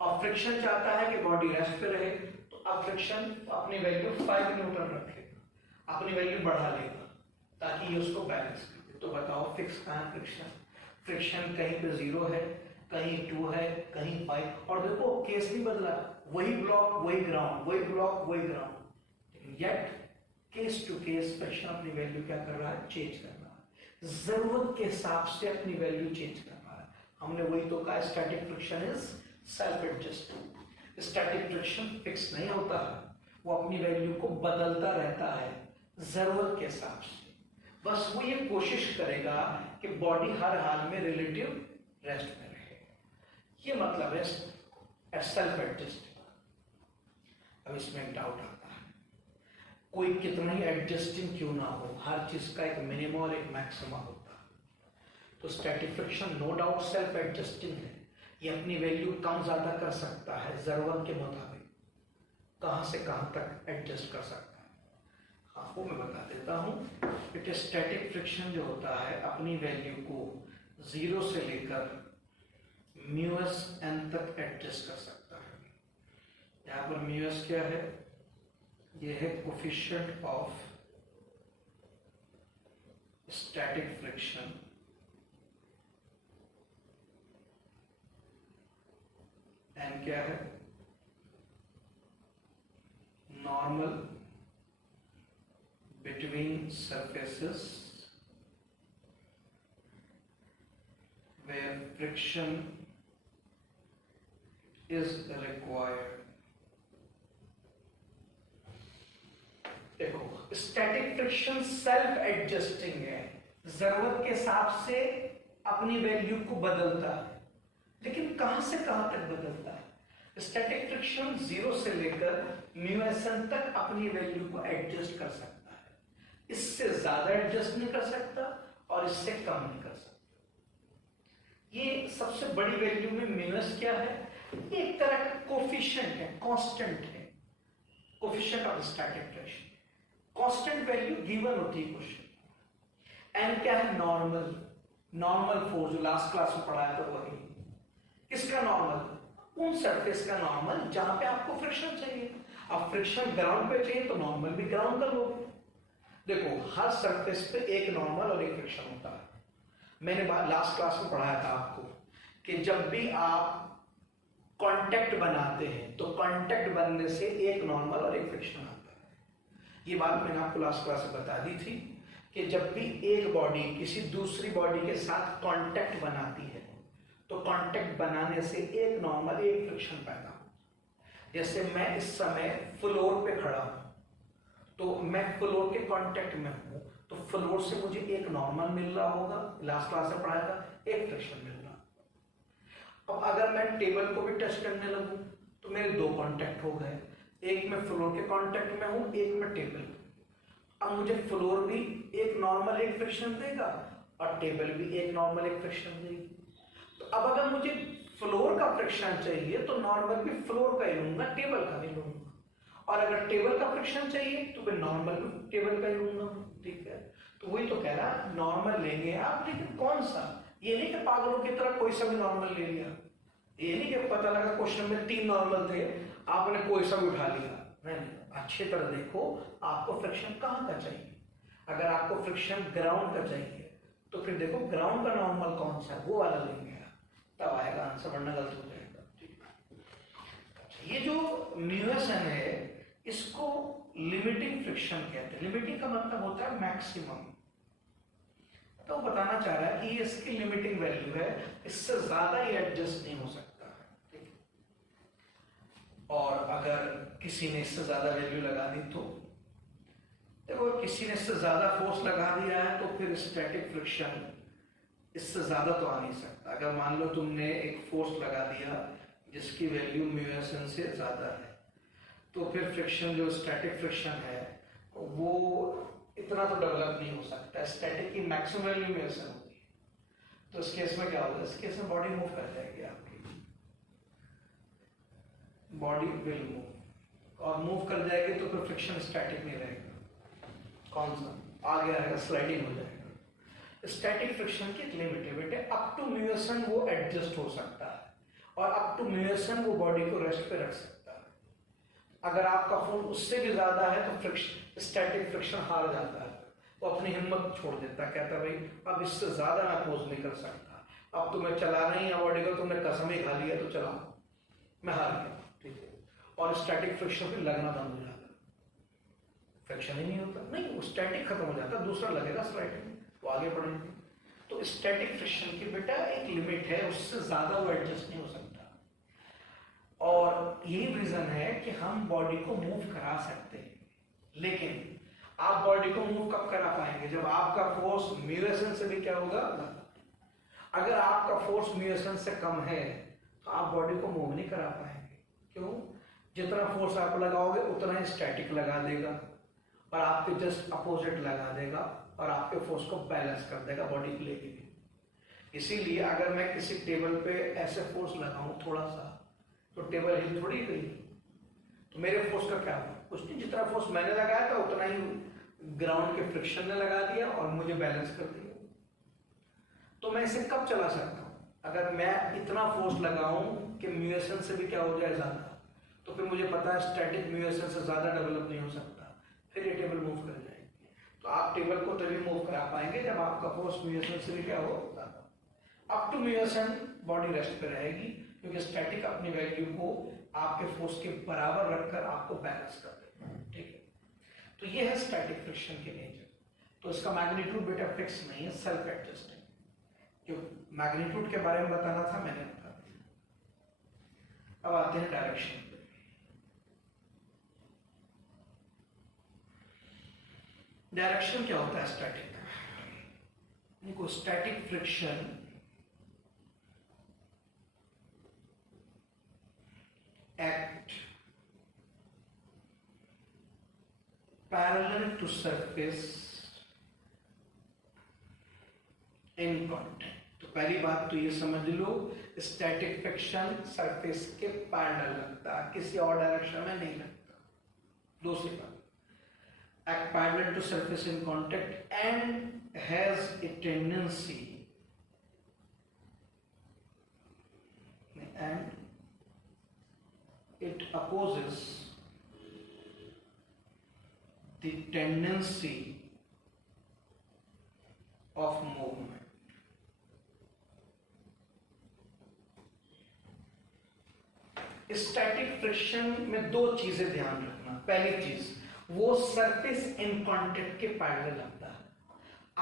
और फ्रिक्शन चाहता है कि बॉडी रेस्ट पे रहे। तो अब फ्रिक्शन अपनी वैल्यू 5 न्यूटन रखेगा, अपनी वैल्यू बढ़ा लेगा ताकि ये उसको बैलेंस करे। तो बताओ फिक्स कहां है फ्रिक्शन? फ्रिक्शन कहीं पे 0 है, कहीं 2 है, कहीं 5। और देखो केस नहीं बदला, वही ब्लॉक वही ग्राउंड, वही ब्लॉक वही ग्राउंड, लेकिन yet case to case friction अपनी वैल्यू क्या कर रहा है? चेंज कर रहा है, जरूरत के हिसाब से अपनी वैल्यू चेंज कर रहा है। हमने वही तो कहा, static friction is self adjusting. Static friction fix नहीं होता है, वो अपनी वैल्यू को बदलता रहता है जरूरत के हिसाब से। बस वो ये कोशिश करेगा कि बॉडी हर हाल में रिलेटिव रेस्ट में रहे, ये मतलब है सेल्फ एडजस्टिंग। अब इसमें एक डाउट आता है, कोई कितना ही एडजस्टिंग क्यों ना हो, हर चीज का एक मिनिमम और एक मैक्सिमम होता है। तो static friction no doubt self adjusting है, ये अपनी वैल्यू कम ज्यादा कर सकता है जरूरत के मुताबिक, कहां से कहां तक एडजस्ट कर सकता है। हाँ, वो मैं बता देता हूं कि स्टैटिक फ्रिक्शन जो होता है अपनी वैल्यू को 0 से लेकर म्यूएस एन तक एडजस्ट कर सकता है। यहाँ पर म्यूएस क्या है, ये है coefficient of static friction, N क्या है, normal between surfaces where friction is required। देखो, स्टैटिक फ्रिक्शन सेल्फ एडजस्टिंग है, जरूरत के हिसाब से अपनी वैल्यू को बदलता है, लेकिन कहां से कहां तक बदलता है। स्टैटिक फ्रिक्शन 0 से लेकर म्यूएसन तक अपनी वैल्यू को एडजस्ट कर सकता है, इससे ज्यादा एडजस्ट नहीं कर सकता और इससे कम नहीं कर सकता। ये सबसे बड़ी वैल्यू में म्यूएस क्या है, ये एक तरह का कोफिशिएंट है, कांस्टेंट है, coefficient of static friction. Constant value given होती है क्वेश्चन। एन क्या है, नॉर्मल, नॉर्मल फोर्स जो लास्ट क्लास में पढ़ाया था वही। किसका नॉर्मल, उन सरफेस का नॉर्मल जहां पे आपको फ्रिक्शन चाहिए। अब फ्रिक्शन ग्राउंड पे चाहिए तो नॉर्मल भी ग्राउंड का लोगे। देखो, हर सरफेस पे एक नॉर्मल और एक फ्रिक्शन होता है। मैंने लास्ट क्लास में पढ़ाया था आपको कि जब भी आप कांटेक्ट बनाते हैं तो कांटेक्ट बनने से एक नॉर्मल और एक फ्रिक्शन आता है। ये बात मैंने आपको लास्ट क्लास में बता दी थी कि जब भी एक बॉडी किसी दूसरी बॉडी के साथ कांटेक्ट बनाती है तो कांटेक्ट बनाने से एक नॉर्मल एक फ्रिक्शन पैदा होता है। जैसे मैं इस समय फ्लोर पे खड़ा हूं तो मैं फ्लोर के कांटेक्ट में हूं तो फ्लोर से मुझे एक नॉर्मल मिल रहा होगा, लास्ट क्लास में पढ़ाया था, एक फ्रिक्शन मिल रहा। अब अगर मैं टेबल को भी टच करने लगूं तो मेरे दो कांटेक्ट हो गए, एक मैं फ्लोर के कांटेक्ट में हूं, एक मैं टेबल। अब मुझे फ्लोर भी एक नॉर्मल एक फ्रिक्शन देगा और टेबल भी एक नॉर्मल एक फ्रिक्शन देगी। तो अब अगर मुझे फ्लोर का फ्रिक्शन चाहिए तो नॉर्मल भी फ्लोर का ही लूंगा, टेबल का नहीं लूंगा। और अगर टेबल का फ्रिक्शन चाहिए तो फिर नॉर्मल भी टेबल का ही लूंगा। ठीक है, तो वही तो कह रहा, नॉर्मल लेंगे आप, लेकिन कौन सा। ये नहीं कि पागलों की तरह कोई सा भी नॉर्मल ले लिया, ये नहीं कि पता लगा क्वेश्चन में 3 नॉर्मल थे आपने कोई सा भी उठा लिया। नहीं, अच्छी तरह देखो आपको फ्रिक्शन कहाँ का चाहिए। अगर आपको फ्रिक्शन ग्राउंड का चाहिए तो फिर देखो ग्राउंड का नॉर्मल कौन सा है वो वाला लेंगे, तब आएगा आंसर, वरना गलत हो जाएगा। ये जो म्यूएसन है इसको लिमिटिंग फ्रिक्शन कहते हैं। लिमिटिंग का मतलब होता है मैक्सिमम। तो बताना चाह रहा है कि ये इसकी लिमिटिंग वैल्यू है, इससे ज्यादा ही एडजस्ट नहीं हो सकता है। ठीक है, और अगर किसी ने इससे ज्यादा वैल्यू लगा दी तो देखो, किसी ने इससे ज्यादा फोर्स लगा दिया है तो फिर स्टैटिक फ्रिक्शन इससे ज्यादा तो आ नहीं सकता। अगर मान लो तुमने एक फोर्स लगा दिया जिसकी वैल्यू म्यूएसन से ज्यादा है तो फिर फ्रिक्शन जो स्टैटिक फ्रिक्शन है वो इतना तो डेवलप नहीं हो सकता। स्टैटिक की मैक्सिमम वैल्यू म्यूएसन होती है। तो इस केस में क्या होगा, इस केस में बॉडी मूव कर जाएगी आपकी, बॉडी विल मूव, और मूव कर जाएगी तो फिर फ्रिक्शन स्टैटिक नहीं रहेगा। कौन सा आगे आएगा, स्लाइडिंग हो जाएगा। स्टैटिक फ्रिक्शन की एक लिमिट है बेटे, अप टू म्यूएसन वो एडजस्ट हो सकता है और अप टू म्यूएसन वो बॉडी को रेस्ट पे रख सकता है। अगर आपका फोन उससे भी ज्यादा है तो फ्रिक्शन स्टैटिक फ्रिक्शन हार जाता है, वो अपनी हिम्मत छोड़ देता है, कहता है भाई अब इससे ज्यादा मैं अपोज नहीं कर सकता, अब तुम्हें चलाना ही है बॉडी को, तुमने कसम ही खा लिया तो चलाओ, मैं हार गया। ठीक है, और स्टैटिक फ्रिक्शन भी लगना बंद हो जाता, फ्रिक्शन ही नहीं होता, नहीं वो स्टैटिक खत्म हो जाता, दूसरा लगेगा स्लाइडिंग, वो आगे बढ़ेंगे। तो स्टैटिक फ्रिक्शन की बेटा एक लिमिट है, उससे ज्यादा वो एडजस्ट नहीं हो सकता। और यही रीजन है कि हम बॉडी को मूव करा सकते हैं, लेकिन आप बॉडी को मूव कब करा पाएंगे? जब आपका फोर्स म्यूएसन से भी क्या होगा? अगर आपका फोर्स म्यूएसन से कम है तो आप बॉडी को मूव नहीं करा पाएंगे। क्यों? जितना फोर्स आप लगाओगे उतना ही स्टैटिक लगा देगा और आपके जस्ट अपोजिट लगा देगा और आपके फोर्स को बैलेंस कर देगा बॉडी को लेके भी। इसीलिए अगर मैं किसी टेबल पे ऐसे फोर्स लगाऊं थोड़ा सा, तो टेबल हिल थोड़ी गई, तो मेरे फोर्स का क्या हुआ? कुछ नहीं, जितना फोर्स मैंने लगाया था उतना ही ग्राउंड के फ्रिक्शन ने लगा दिया और मुझे बैलेंस कर दिया। तो मैं इसे कब चला सकता हूँ? अगर मैं इतना फोर्स लगाऊं कि म्यूएसन से भी क्या हो जाए ज्यादा, तो फिर मुझे पता है स्टैटिक म्यूएसन से ज्यादा डेवलप नहीं हो सकता, फिर ये टेबल मूव कर जाएगी। तो आप टेबल को तभी मूव करा पाएंगे जब आपका फोर्स म्यूएसन से भी क्या हो ज्यादा। अप टू म्यूएसन बॉडी रेस्ट पे रहेगी, क्योंकि स्टैटिक अपनी वैल्यू को आपके फोर्स के बराबर रखकर आपको बैलेंस कर देगा। ठीक है, तो ये है स्टैटिक फ्रिक्शन के नेचर। तो इसका मैग्नीट्यूड बेटा फिक्स नहीं है, सेल्फ एडजस्टिंग। जो मैग्नीट्यूड के बारे में बताना था मैंने बता दिया। अब आते हैं डायरेक्शन पे। डायरेक्शन क्या होता है स्टैटिक? देखो, static friction act parallel to surface in contact। तो पहली बात तो ये समझ लो, स्टैटिक फ्रिक्शन सरफेस के पैरेलल लगता है, किसी और डायरेक्शन में नहीं लगता। दूसरी बात, act parallel to surface in contact and has a tendency and it opposes the tendency of movement। Static friction में दो चीजें ध्यान रखना। पहली चीज, वो सरफेस इन कांटेक्ट के पैरेलल लगता है।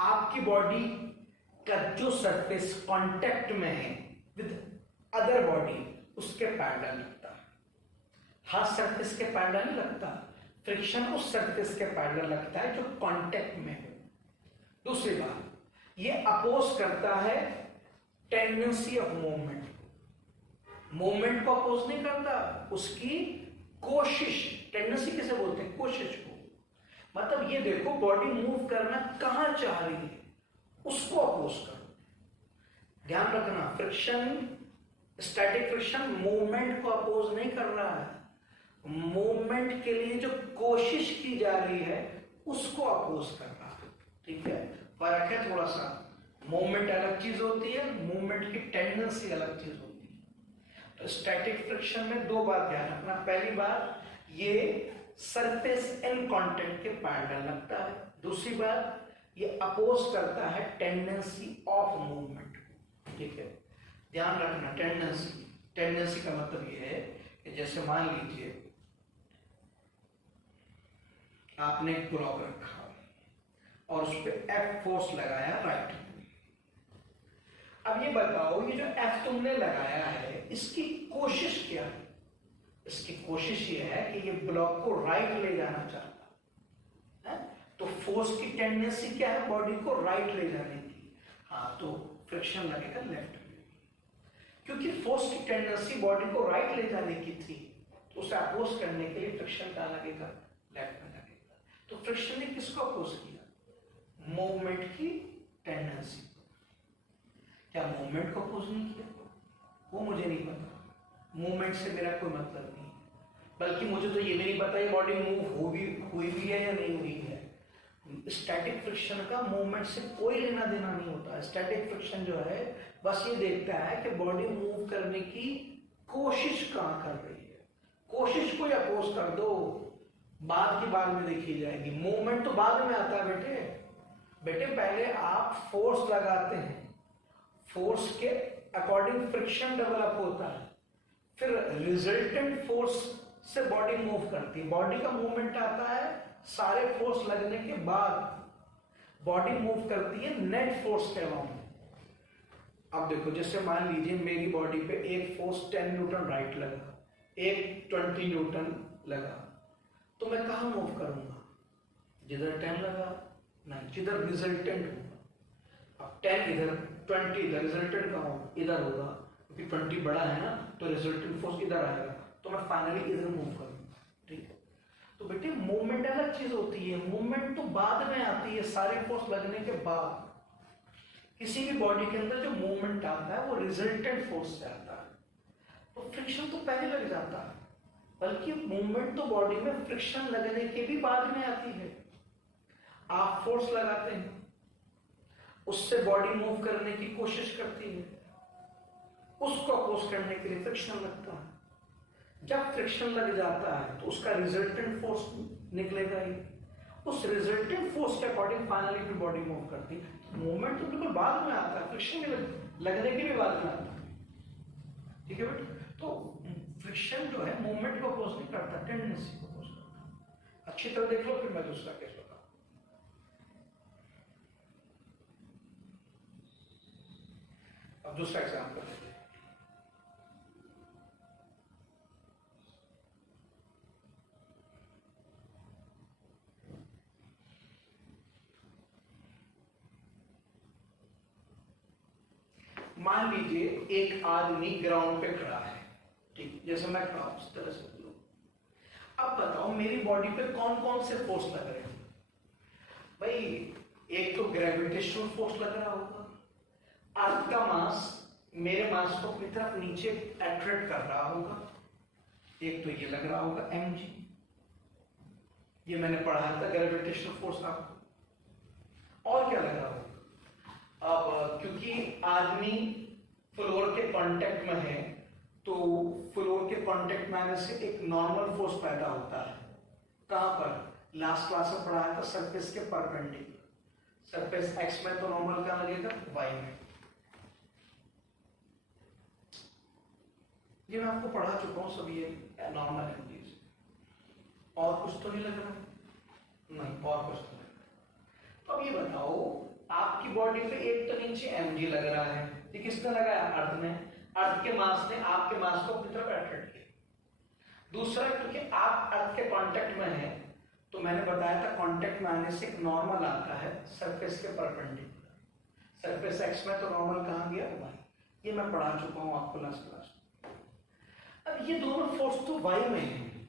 आपकी बॉडी का जो सरफेस कांटेक्ट में है विद अदर बॉडी, उसके पैरेलल लगता है। हर सरफेस के पैरेलल नहीं लगता, फ्रिक्शन उस सरफेस के पैरेलल लगता है जो कांटेक्ट में है। दूसरी बात, ये अपोज करता है टेंडेंसी ऑफ मूवमेंट। मूवमेंट को अपोज नहीं करता, उसकी कोशिश। टेंडेंसी किसे बोलते हैं? कोशिश को। मतलब ये देखो, बॉडी मूव करना कहां चाह रही है, उसको अपोज करो। ध्यान रखना, फ्रिक्शन, स्टैटिक फ्रिक्शन मूवमेंट को अपोज नहीं कर रहा है, मूवमेंट के लिए जो कोशिश की जा रही है उसको अपोज कर रहा है। ठीक है, फर्क है थोड़ा सा। मूवमेंट अलग चीज होती है, मूवमेंट की टेंडेंसी अलग चीज होती है। तो स्टैटिक फ्रिक्शन में दो बात ध्यान रखना। पहली बात, ये सरफेस इन कांटेक्ट के पैरेलल लगता है। दूसरी बात, ये अपोज करता है टेंडेंसी ऑफ मूवमेंट। ठीक है, ध्यान रखना। टेंडेंसी का मतलब ये है कि जैसे मान लीजिए आपने एक ब्लॉक रखा और उस पर F फोर्स लगाया राइट में। अब ये बताओ, ये जो F तुमने लगाया है इसकी कोशिश क्या है? इसकी कोशिश ये है कि ये ब्लॉक को राइट ले जाना चाहता है। तो फोर्स की टेंडेंसी क्या है? बॉडी को राइट ले जाने की। हाँ, तो फ्रिक्शन लगेगा लेफ्ट में, क्योंकि फोर्स की टेंडेंसी बॉडी को राइट ले जाने की थी, तो उसे अपोज करने के लिए फ्रिक्शन कहाँ लगेगा? लेफ्ट में लगेगा। तो फ्रिक्शन ने किसको अपोज किया? मूवमेंट की टेंडेंसी। क्या मूवमेंट को अपोज नहीं किया? वो मुझे नहीं पता, मूवमेंट से मेरा कोई मतलब नहीं। बल्कि मुझे तो ये नहीं पता ये बॉडी मूव हुई भी है या नहीं हुई है। स्टैटिक फ्रिक्शन का मूवमेंट से कोई लेना देना नहीं होता। स्टैटिक फ्रिक्शन जो है बस ये देखता है कि बॉडी मूव करने की कोशिश कहाँ कर रही है। कोशिश को अपोज कर दो, बाद की बाद में देखी जाएगी। मूवमेंट तो बाद में आता है बेटे पहले आप फोर्स लगाते हैं, फोर्स के अकॉर्डिंग फ्रिक्शन डेवलप होता है, फिर रिजल्टेंट फोर्स से बॉडी मूव करती है। बॉडी का मूवमेंट आता है सारे फोर्स लगने के बाद, बॉडी मूव करती है नेट फोर्स के अराउंड। अब देखो, जैसे मान लीजिए मेरी बॉडी पे एक फोर्स 10 न्यूटन राइट लगा, एक 20 न्यूटन लगा, तो मैं कहाँ मूव करूंगा? जिधर 10 लगा, नहीं, जिधर रिजल्टेंट होगा। अब 10 इधर, 20 इधर, रिजल्टेंट कहाँ होगा? इधर होगा, क्योंकि 20 बड़ा है ना, तो रिजल्टेंट फोर्स इधर आएगा, तो मैं फाइनली इधर मूव करूंगा। ठीक है, तो बेटे मूवमेंट अलग चीज होती है, मूवमेंट तो बाद में आती है, सारे फोर्स लगने के बाद। किसी भी बॉडी के अंदर जो मूवमेंट आता है वो रिजल्टेंट फोर्स से आता है, तो फ्रिक्शन तो पहले लग जाता है, बल्कि मूवमेंट तो बॉडी में फ्रिक्शन लगने के भी बाद में आती है। आप फोर्स लगाते हैं, उससे बॉडी मूव करने की कोशिश करती है, उसको अपोज करने के लिए फ्रिक्शन लगता है। जब फ्रिक्शन लग जाता है तो उसका रिजल्टेंट फोर्स निकलेगा ही, उस रिजल्टेंट फोर्स के अकॉर्डिंग फाइनली फिर बॉडी मूव करती है। मूवमेंट तो बिल्कुल बाद में आता है, फ्रिक्शन लगने के भी बाद में आता है। ठीक है बेटे, तो फ्रिक्शन जो है मूवमेंट को अपोज नहीं करता, टेंडेंसी को अपोज करता है। अच्छी तरह देख लो, फिर मैं दूसरा केस बताऊं। अब दूसरा एग्जाम्पल लेते हैं। मान लीजिए एक आदमी ग्राउंड पे खड़ा है, ठीक, जैसे मैं खड़ा हूं उस तरह से लो। अब बताओ मेरी बॉडी पे कौन कौन से फोर्स लग रहे हैं? भाई एक तो ग्रेविटेशनल फोर्स लग रहा होगा, अर्थ का मास मेरे मास को अपनी तरफ नीचे अट्रैक्ट कर रहा होगा, एक तो ये लग रहा होगा mg, ये मैंने पढ़ाया था ग्रेविटेशनल फोर्स आपको। और क्या लग रहा होगा? अब क्योंकि आदमी फ्लोर के कांटेक्ट में है, तो फ्लोर के कांटेक्ट में आने से एक नॉर्मल फोर्स पैदा होता है। कहां पर? लास्ट क्लास में पढ़ाया था, सरफेस के परपेंडिकुलर। सरफेस एक्स में तो नॉर्मल कहां लगेगा? वाई में। ये मैं आपको पढ़ा चुका हूं, सब ये नॉर्मल है चीज। और कुछ तो नहीं लग रहा? नहीं, और कुछ तो नहीं। तो अब ये बताओ, आपकी बॉडी पे एक तो नीचे mg लग रहा है, ये किसने लगाया? अर्थ ने। अर्थ के मास ने आपके मास को अपनी तरफ अट्रैक्ट किया। दूसरा, क्योंकि आप अर्थ के कांटेक्ट में हैं, तो मैंने बताया था कांटेक्ट में आने से एक नॉर्मल आता है सरफेस के परपेंडिकुलर। सरफेस एक्स में तो नॉर्मल कहां गया? वाई। ये मैं पढ़ा चुका हूं आपको लास्ट क्लास में। अब ये दोनों फोर्स तो वाई में है।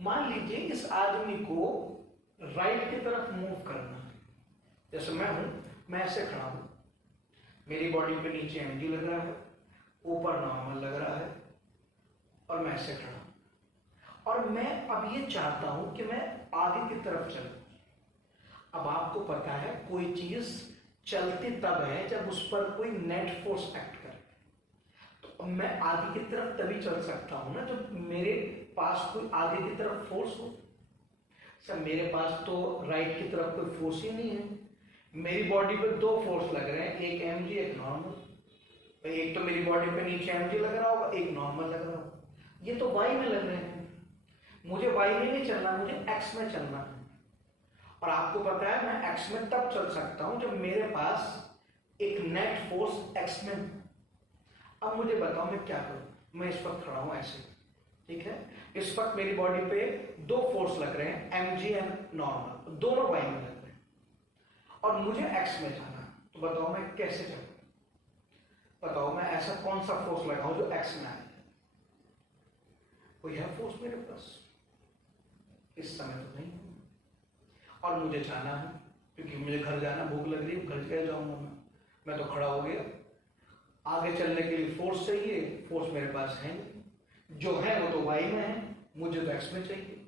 मान लीजिए इस आदमी को राइट की तरफ मूव करना है, जैसे मैं हूं, मैं ऐसे खड़ा हूं, मेरी बॉडी पे नीचे mg लग रहा है, ऊपर नॉर्मल लग रहा है, और मैं ऐसे खड़ा हूं, और मैं अब ये चाहता हूं कि मैं आगे की तरफ चलूं। अब आपको पता है कोई चीज चलती तब है जब उस पर कोई नेट फोर्स एक्ट करे, तो मैं आगे की तरफ तभी चल सकता हूं ना जब मेरे पास कोई आगे की तरफ फोर्स हो। सर मेरे पास तो राइट की तरफ कोई फोर्स ही नहीं है, मेरी बॉडी पे दो फोर्स लग रहे हैं, एक mg एक नॉर्मल। एक तो मेरी बॉडी पे नीचे mg लग रहा होगा, एक नॉर्मल लग रहा होगा, ये तो y में लग रहे हैं। मुझे y में नहीं चलना, मुझे x में चलना है। और आपको पता है मैं x में तब चल सकता हूं जब मेरे पास एक नेट फोर्स x में। अब मुझे बताओ मैं क्या करूं? मैं इस वक्त खड़ा हूं ऐसे, ठीक है, इस वक्त मेरी बॉडी पे दो फोर्स लग रहे हैं, mg एंड नॉर्मल, दोनों y में लग रहे हैं, और मुझे x में जाना है। तो बताओ मैं कैसे चलूं? बताओ मैं ऐसा कौन सा फोर्स लगाऊं जो x में आए? कोई है फोर्स मेरे पास? इस समय तो नहीं। और मुझे जाना है, क्योंकि मुझे घर जाना, भूख लग रही है, घर कैसे जाऊंगा मैं तो खड़ा हो गया। आगे चलने के लिए फोर्स चाहिए, फोर्स मेरे पास है नहीं, जो है वो तो y में है, मुझे तो x में चाहिए।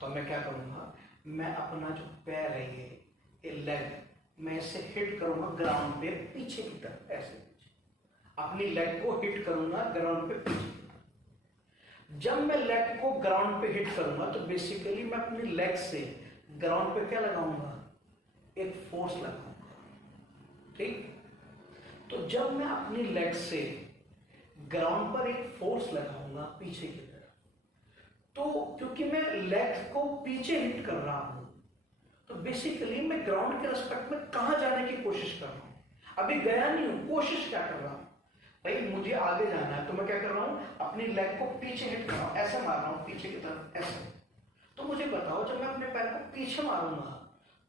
तो मैं क्या करूंगा? मैं अपना जो पैर है ये लेग, मैं इसे हिट करूंगा ग्राउंड पे पीछे की तरफ, ऐसे अपनी लेग को हिट करूंगा ग्राउंड पे पीछे। जब मैं लेग को ग्राउंड पे हिट करूंगा तो बेसिकली मैं अपनी लेग से ग्राउंड पे क्या लगाऊंगा? एक फोर्स लगाऊंगा, ठीक। तो जब मैं अपनी लेग से ग्राउंड पर एक फोर्स लगाऊंगा पीछे की तरफ, तो क्योंकि मैं लेग को पीछे हिट कर रहा हूं, तो बेसिकली मैं ग्राउंड के रेस्पेक्ट में कहां जाने की कोशिश कर रहा हूं? अभी गया नहीं हूं, कोशिश क्या कर रहा हूं? भाई मुझे आगे जाना है तो मैं क्या कर रहा हूं, अपनी लेग को पीछे हिट कर रहा हूं, ऐसे मार रहा हूं पीछे की तरफ, ऐसे। तो मुझे बताओ जब मैं अपने पैर को पीछे मारूंगा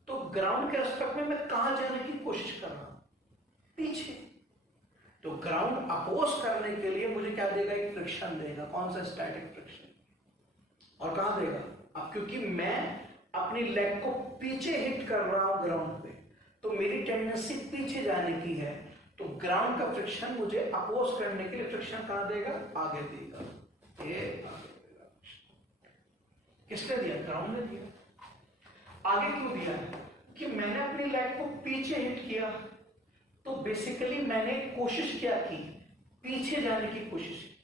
तो ग्राउंड के रेस्पेक्ट में मैं कहां जाने की कोशिश कर रहा हूं? पीछे। तो ग्राउंड अपोज करने के लिए मुझे क्या देगा? एक फ्रिक्शन देगा। कौन सा? Static friction. और कहां देगा? अब क्योंकि मैं अपनी लेग को पीछे हिट कर रहा हूं ग्राउंड पे, तो मेरी टेंडेंसी पीछे जाने की है, तो ग्राउंड का फ्रिक्शन मुझे अपोज करने के लिए फ्रिक्शन कहां देगा? आगे देगा। ये आगे देगा। किसने दिया? ग्राउंड ने दिया। आगे क्यों दिया? कि मैंने अपनी लेग को पीछे हिट किया, तो बेसिकली मैंने कोशिश क्या की? पीछे जाने की कोशिश की।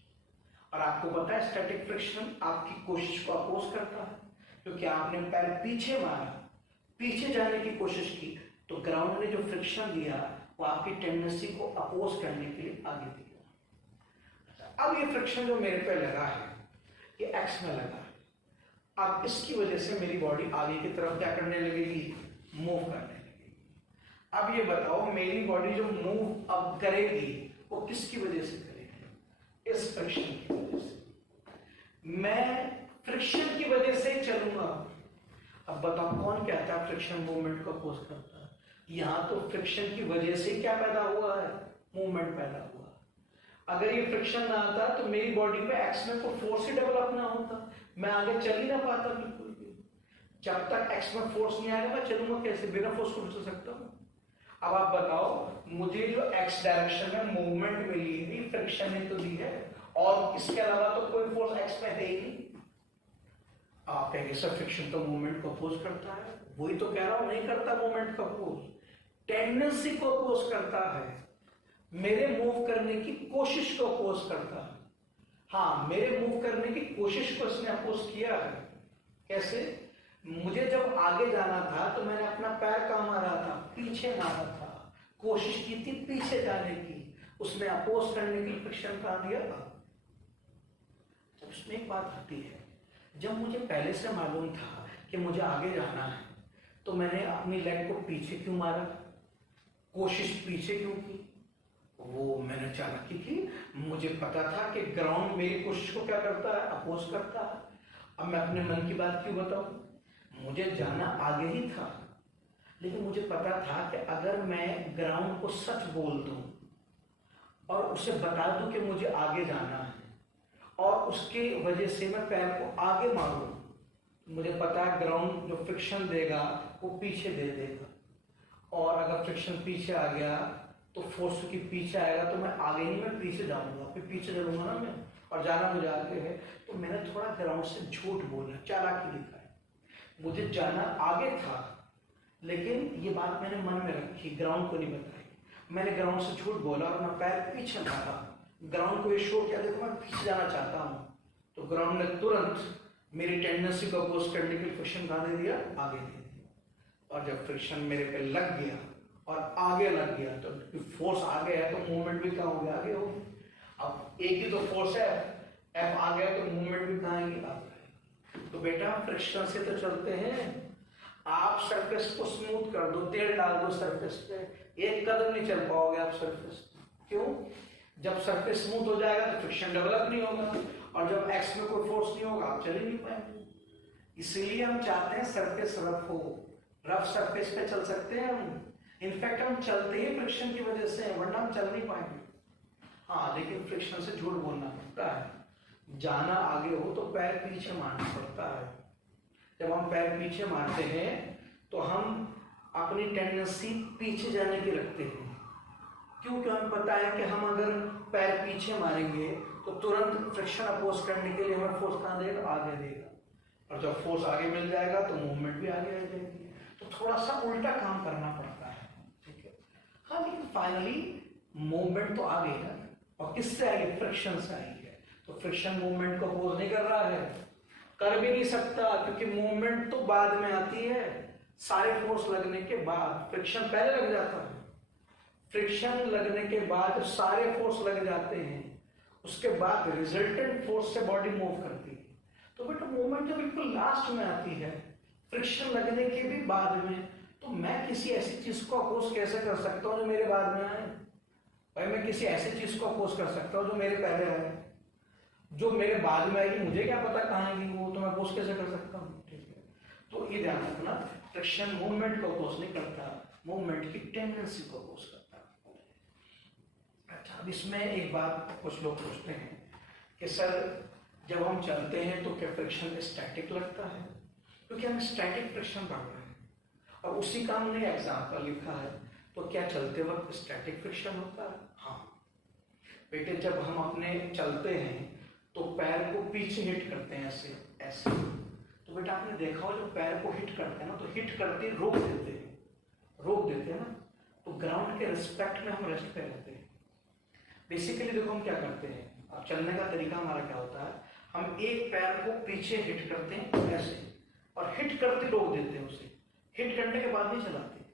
और आपको पता है स्टैटिक फ्रिक्शन आपकी कोशिश को अपोज करता है, क्योंकि आपने पैर पीछे मारा, पीछे जाने की कोशिश की, तो ग्राउंड ने जो फ्रिक्शन दिया वो आपकी टेंडेंसी को अपोज करने के लिए आगे दिया। अब ये फ्रिक्शन जो मेरे पे लगा है ये एक्स में लगा है, अब इसकी वजह से मेरी बॉडी आगे की तरफ क्या करने लगेगी? मूव करने लगेगी। अब ये बताओ मेरी बॉडी जो मूव अब करेगी वो किसकी वजह से करेगी? इस फ्रिक्शन की वजह से। मैं फ्रिक्शन की वजह से चलूंगा। अब बताओ कौन कहता है फ्रिक्शन मूवमेंट को अपोज करता है? यहां तो फ्रिक्शन की वजह से क्या पैदा हुआ है? मूवमेंट पैदा हुआ। अगर ये फ्रिक्शन ना आता तो मेरी बॉडी पे एक्स में कोई फोर्स ही डेवलप ना होता, मैं आगे चल ही ना पाता बिल्कुल भी। जब तक एक्स में फोर्स नहीं आएगा मैं चलूंगा कैसे? बिना फोर्स को चल सकता हूं? अब आप बताओ मुझे जो एक्स डायरेक्शन में मूवमेंट मिली है फ्रिक्शन ने तो दी है, और इसके अलावा तो कोई फोर्स एक्स में है ही नहीं। आप कहेंगे सर फ्रिक्शन तो मूवमेंट को अपोज करता है। वही तो कह रहा हूं, नहीं करता मूवमेंट को अपोज, टेंडेंसी को अपोज करता है, मेरे मूव करने की कोशिश को अपोज करता है। हाँ, मेरे मूव करने की कोशिश को इसने अपोज किया है। कैसे? मुझे जब आगे जाना था तो मैंने अपना पैर कहां मारा था? पीछे मारा था, कोशिश की थी पीछे जाने की, उसने अपोज करने की फ्रिक्शन कहां दिया था? जब उसमें एक बात आती है, जब मुझे पहले से मालूम था कि मुझे आगे जाना है तो मैंने अपनी लेग को पीछे क्यों मारा? कोशिश पीछे क्यों की? वो मैंने चालाकी की, मुझे पता था कि ग्राउंड मेरी कोशिश को क्या करता है? अपोज करता है। अब मैं अपने मन की बात क्यों बताऊं? मुझे जाना आगे ही था, लेकिन मुझे पता था कि अगर मैं ग्राउंड को सच बोल दूं और उसे बता दूं कि मुझे आगे जाना है और उसके वजह से मैं पैर को आगे मारूं, मुझे पता है ग्राउंड जो फ्रिक्शन देगा वो पीछे दे देगा, और अगर फ्रिक्शन पीछे आ गया तो फोर्स की पीछे आएगा तो मैं आगे नहीं, मैं पीछे जाऊंगा, फिर पीछे चलूंगा ना मैं, और जाना मुझे आगे है। तो मैंने थोड़ा ग्राउंड से झूठ बोला, चालाकी दिखाई। मुझे जाना आगे था, लेकिन ये बात मैंने मन में रखी, ग्राउंड को नहीं बताई। मैंने ग्राउंड से झूठ बोला और मैं पैर पीछे मारा, ग्राउंड को ये शो किया देखो मैं पीछे जाना चाहता हूँ, तो ग्राउंड ने तुरंत मेरी टेंडेंसी को अपोज करने के लिए फ्रिक्शन कहाँ दे दिया? आगे दे दिया। और जब फ्रिक्शन मेरे पे लग गया और आगे लग गया तो फोर्स आगे है तो मूवमेंट भी कहाँ हो गया? आगे हो गया। अब एक ही तो फोर्स है, एफ आ गया तो मूवमेंट भी कहाँ आएगी? आगे। तो बेटा फ्रिक्शन से तो चलते हैं। आप सरफेस को स्मूथ कर दो, तेल डाल दो सरफेस पे, एक कदम नहीं चल पाओगे आप सरफेस। क्यों? जब सरफेस स्मूथ हो जाएगा तो फ्रिक्शन डेवलप नहीं होगा, और जब एक्स में कोई फोर्स नहीं होगा आप चल ही नहीं पाएंगे। इसलिए हम चाहते हैं सरफेस रफ हो, रफ सरफेस पे चल सकते हैं हम। इनफैक्ट हम चलते ही फ्रिक्शन की वजह से, वरना हम चल नहीं पाएंगे। हाँ, लेकिन फ्रिक्शन से झूठ बोलना पड़ता है। जाना आगे हो तो पैर पीछे मारना पड़ता है। जब हम पैर पीछे मारते हैं तो हम अपनी टेंडेंसी पीछे जाने की रखते हैं, क्योंकि हमें पता है कि हम अगर पैर पीछे मारेंगे तो तुरंत फ्रिक्शन अपोज करने के लिए हमें फोर्स कहाँ देगा? आगे देगा, और जब फोर्स आगे मिल जाएगा तो मूवमेंट भी आगे आ जाएगी। तो थोड़ा सा उल्टा काम करना पड़ता है, ठीक है। हाँ, लेकिन फाइनली मूवमेंट तो आ गई ना, और किससे आई? फ्रिक्शन से आई है। तो फ्रिक्शन मूवमेंट को अपोज नहीं कर रहा है, कर भी नहीं सकता, क्योंकि मूवमेंट तो बाद में आती है, सारे फोर्स लगने के बाद। फ्रिक्शन पहले लग जाता है, फ्रिक्शन लगने के बाद सारे फोर्स लग जाते हैं, उसके बाद रिजल्टेंट फोर्स से बॉडी मूव करती है। तो बेटा मूवमेंट तो बिल्कुल लास्ट में आती है, फ्रिक्शन लगने के भी बाद में। तो तो मैं किसी ऐसी चीज को अपोज कैसे कर सकता हूँ जो मेरे बाद में आए? भाई मैं किसी ऐसी चीज को अपोज कर सकता हूँ जो मेरे पहले आए, जो मेरे बाद में आएगी मुझे क्या पता कहाँ आएगी वो, तो मैं अपोज कैसे कर सकता हूँ? ठीक है, तो ये ध्यान रखना, फ्रिक्शन मूवमेंट को अपोज नहीं करता, मूवमेंट की टेंडेंसी को अपोज करता। अच्छा, अब इसमें एक बात कुछ लोग पूछते हैं कि सर जब हम चलते हैं तो क्या फ्रिक्शन स्टैटिक लगता है? क्योंकि हम स्टैटिक फ्रिक्शन पढ़ रहे हैं और उसी का हमने एग्जाम्पल लिखा है, तो क्या चलते वक्त स्टैटिक फ्रिक्शन होता है? हाँ बेटे, जब हम अपने चलते हैं तो पैर को पीछे हिट करते हैं ऐसे ऐसे, तो बेटा आपने देखा हो जब पैर को हिट करते हैं ना तो हिट करते रोक देते हैं ना, तो ग्राउंड के रिस्पेक्ट में हम रेस्ट पे रहते हैं। बेसिकली देखो हम क्या करते हैं, अब चलने का तरीका हमारा क्या होता है, हम एक पैर को पीछे हिट करते हैं ऐसे और हिट करते रोक देते हैं, उसे हिट करने के बाद नहीं चलाते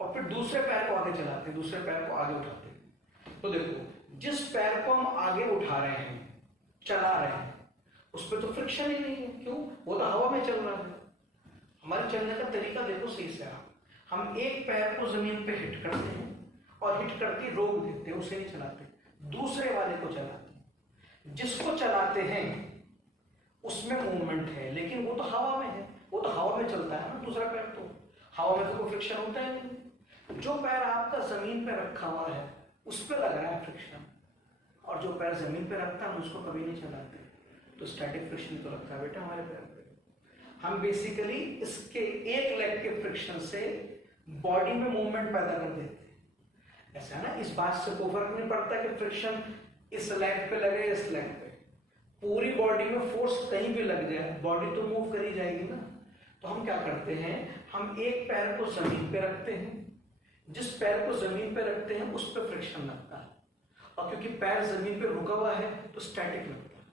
और फिर दूसरे पैर को आगे चलाते हैं, दूसरे पैर को आगे उठाते हैं। तो देखो जिस पैर को हम आगे उठा रहे हैं, चला रहे हैं, उस पर तो फ्रिक्शन ही नहीं है, क्यों? वो तो हवा में चल रहा है। हमारे चलने का तरीका देखो सही से, हम एक पैर को जमीन पे हिट करते हैं और हिट करके रोक देते हैं, उसे नहीं चलाते, दूसरे वाले को चलाते हैं। जिसको चलाते हैं उसमें मूवमेंट है, लेकिन वो तो हवा में है, वो तो हवा में चलता है ना, दूसरा पैर तो हवा में तो कोई फ्रिक्शन होता है नहीं। जो पैर आपका जमीन पे रखा हुआ है उस पर लग रहा है फ्रिक्शन, और जो पैर जमीन पे रखता है हम उसको कभी नहीं चलाते, तो स्टैटिक फ्रिक्शन तो लगता है बेटा हमारे पैर पे। हम बेसिकली इसके एक लेग के फ्रिक्शन से बॉडी में मूवमेंट पैदा कर देते हैं, ऐसा है ना। इस बात से कोई फर्क नहीं पड़ता कि फ्रिक्शन इस लेग पे लगे इस लेग पे, पूरी बॉडी में फोर्स कहीं भी लग जाए बॉडी तो मूव करी जाएगी ना। तो हम क्या करते हैं, हम एक पैर को जमीन पे रखते हैं, जिस पैर को जमीन पे रखते हैं उस पर फ्रिक्शन लगता है, और क्योंकि पैर जमीन पे रुका हुआ है तो स्टैटिक लगता है,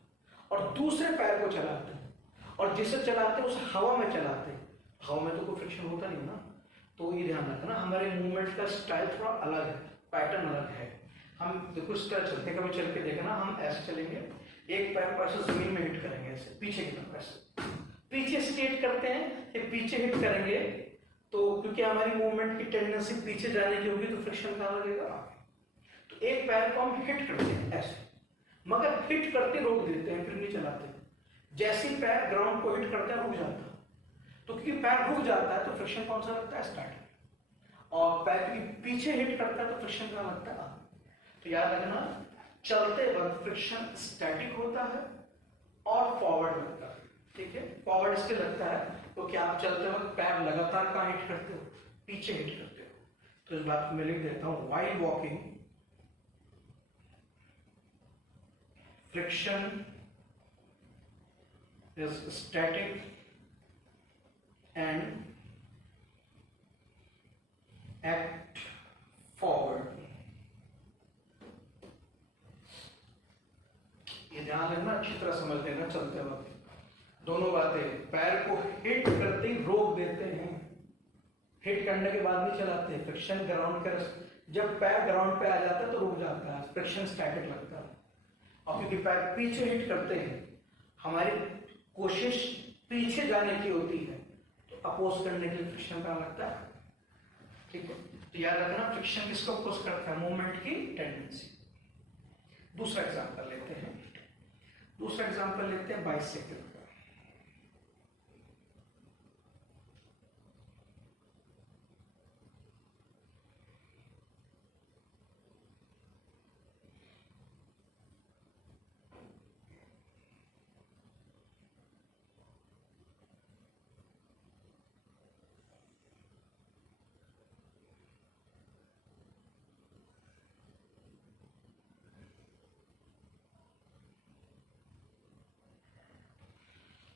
और दूसरे पैर को चलाते हैं और जिसे चलाते हैं उसे हवा में चलाते हैं, हवा में तो कोई फ्रिक्शन होता नहीं ना। तो ये ध्यान रखना, हमारे मूवमेंट का स्टाइल थोड़ा अलग है, पैटर्न अलग है। हम देखो इस तरह चलते हैं, कभी चल के देखना, हम ऐसे चलेंगे, एक पैर को ऐसे जमीन में हिट करेंगे ऐसे पीछे की तरफ, ऐसे पीछे स्ट्रेट करते हैं, ये पीछे हिट करेंगे, तो क्योंकि हमारी मूवमेंट की टेंडेंसी पीछे जाने की होगी तो फ्रिक्शन कहाँ लगेगा? तो एक पैर को हम हिट करते हैं ऐसे, मगर हिट करते रोक देते हैं, फिर नहीं चलाते। जैसे ही पैर ग्राउंड को हिट करता है रुक जाता है, तो क्योंकि पैर रुक जाता है तो फ्रिक्शन कौन सा लगता है? स्टैटिक। और पैर क्योंकि पीछे हिट करता है तो फ्रिक्शन कहाँ लगता है? तो याद रखना, चलते वक्त फ्रिक्शन स्टैटिक होता है और फॉरवर्ड लगता है, ठीक है। फॉरवर्ड इसके लगता है तो क्या आप चलते वक्त पैर लगातार कहाँ हिट करते हो? पीछे हिट करते हो। तो इस बात को मैं लिख देता हूं, while walking friction is static and act forward। ये ध्यान रखना, अच्छी तरह समझ लेना चलते वक्त दोनों बातें। पैर को हिट करते ही रोक देते हैं, हिट करने के बाद नहीं चलाते। फ्रिक्शन ग्राउंड का, जब पैर ग्राउंड पे आ जाता है तो रुक जाता है, फ्रिक्शन स्टैटिक लगता है। और क्योंकि पैर पीछे हिट करते हैं, हमारी कोशिश पीछे जाने की होती है, तो अपोज करने के लिए फ्रिक्शन कहाँ लगता है? ठीक है, तो याद रखना, फ्रिक्शन किसको अपोज करता है? मूवमेंट की टेंडेंसी। दूसरा एग्जांपल लेते हैं, बाइसाइकिल का।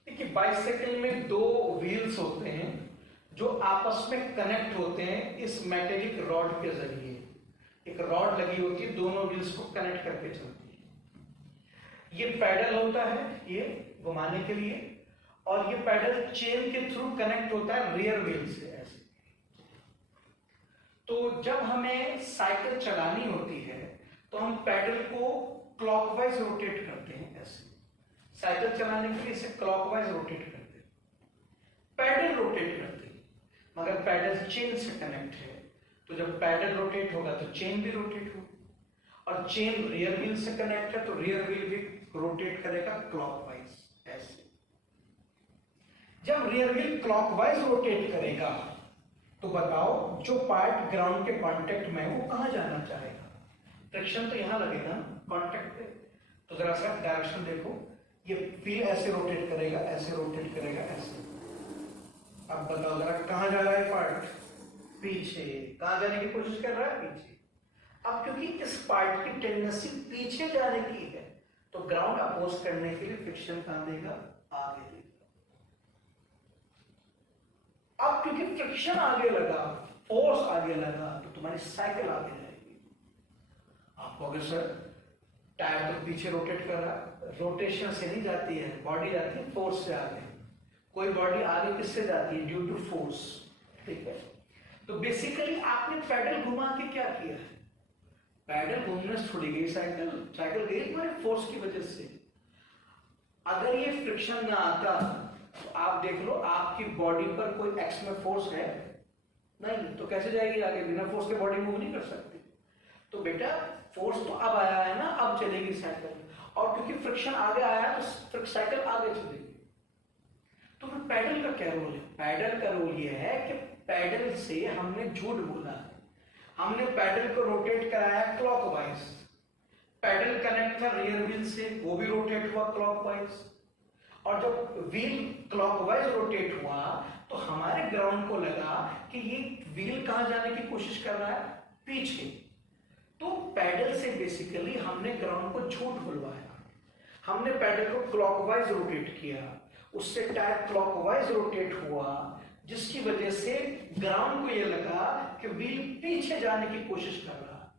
कि बाइसाइकिल में दो व्हील्स होते हैं जो आपस में कनेक्ट होते हैं इस मेटेलिक रॉड के जरिए। एक रॉड लगी होती है, दोनों व्हील्स को कनेक्ट करके चलती है। ये पैडल होता है, ये घुमाने के लिए, और ये पैडल चेन के थ्रू कनेक्ट होता है रियर व्हील से ऐसे। तो जब हमें साइकिल चलानी होती है तो हम पैडल को क्लॉकवाइज रोटेट करते हैं ऐसे। साइकिल चलाने के लिए इसे क्लॉकवाइज रोटेट करते हैं, पैडल रोटेट करते हैं, मगर पैडल चेन से कनेक्ट है, तो जब पैडल रोटेट होगा तो चेन भी रोटेट होगा, और चेन रियर व्हील से कनेक्ट है तो रियर व्हील भी रोटेट करेगा क्लॉकवाइज। ऐसे जब रियर व्हील क्लॉकवाइज रोटेट करेगा तो बताओ जो पार्ट ग्राउंड के कांटेक्ट में है वो कहां जाना चाहेगा? फ्रिक्शन तो यहां लगेगा कांटेक्ट पे, तो जरा सा डायरेक्शन देखो, ये व्हील ऐसे रोटेट करेगा, ऐसे रोटेट करेगा, ऐसे। अब बताओ जरा कहां जा रहा है पार्ट? पीछे। कहां जाने की कोशिश कर रहा है? पीछे। अब क्योंकि इस पार्ट की टेंडेंसी पीछे जाने की है तो ग्राउंड अपोज करने के लिए फ्रिक्शन कहां देगा? आगे देगा। अब क्योंकि फ्रिक्शन आगे लगा, फोर्स आगे लगा, तो तुम्हारी साइकिल आगे जाएगी। आप कहोगे सर टायर तो पीछे रोटेट कर रहा है, रोटेशन से नहीं जाती है, बॉडी जाती है फोर्स से आगे। कोई बॉडी आगे किससे जाती है? Due to force. ठीक है, तो बेसिकली आपने पैडल घुमा के क्या किया है? पैडल घूमने से छोड़ी गई साइकिल, साइकिल गई तुम्हारे फोर्स की वजह से। अगर ये फ्रिक्शन ना आता तो आप देख लो आपकी बॉडी पर कोई एक्स में फोर्स है नहीं, तो कैसे जाएगी आगे? बिना फोर्स के बॉडी मूव नहीं कर सकती। तो बेटा फोर्स तो अब आया है ना, अब चलेगी साइकिल, और क्योंकि फ्रिक्शन आगे आया तो साइकिल आगे चलेगी। तो फिर पैडल का क्या रोल है? पैडल का रोल ये है कि पैडल से हमने झूठ बोला है, हमने पैडल को रोटेट कराया क्लॉकवाइज। पैडल कनेक्ट था रियर व्हील से, वो भी रोटेट हुआ क्लॉकवाइज, और जब व्हील क्लॉकवाइज रोटेट हुआ तो हमारे ग्राउंड को लगा कि ये व्हील कहां जाने की कोशिश कर रहा है? पीछे। तो पैडल से बेसिकली हमने ग्राउंड को झूठ बुलवाया, हमने पैडल को क्लॉकवाइज रोटेट किया, उससे टायर क्लॉकवाइज रोटेट हुआ, जिसकी वजह से ग्राउंड को यह लगा कि व्हील पीछे जाने की कोशिश कर रहा है।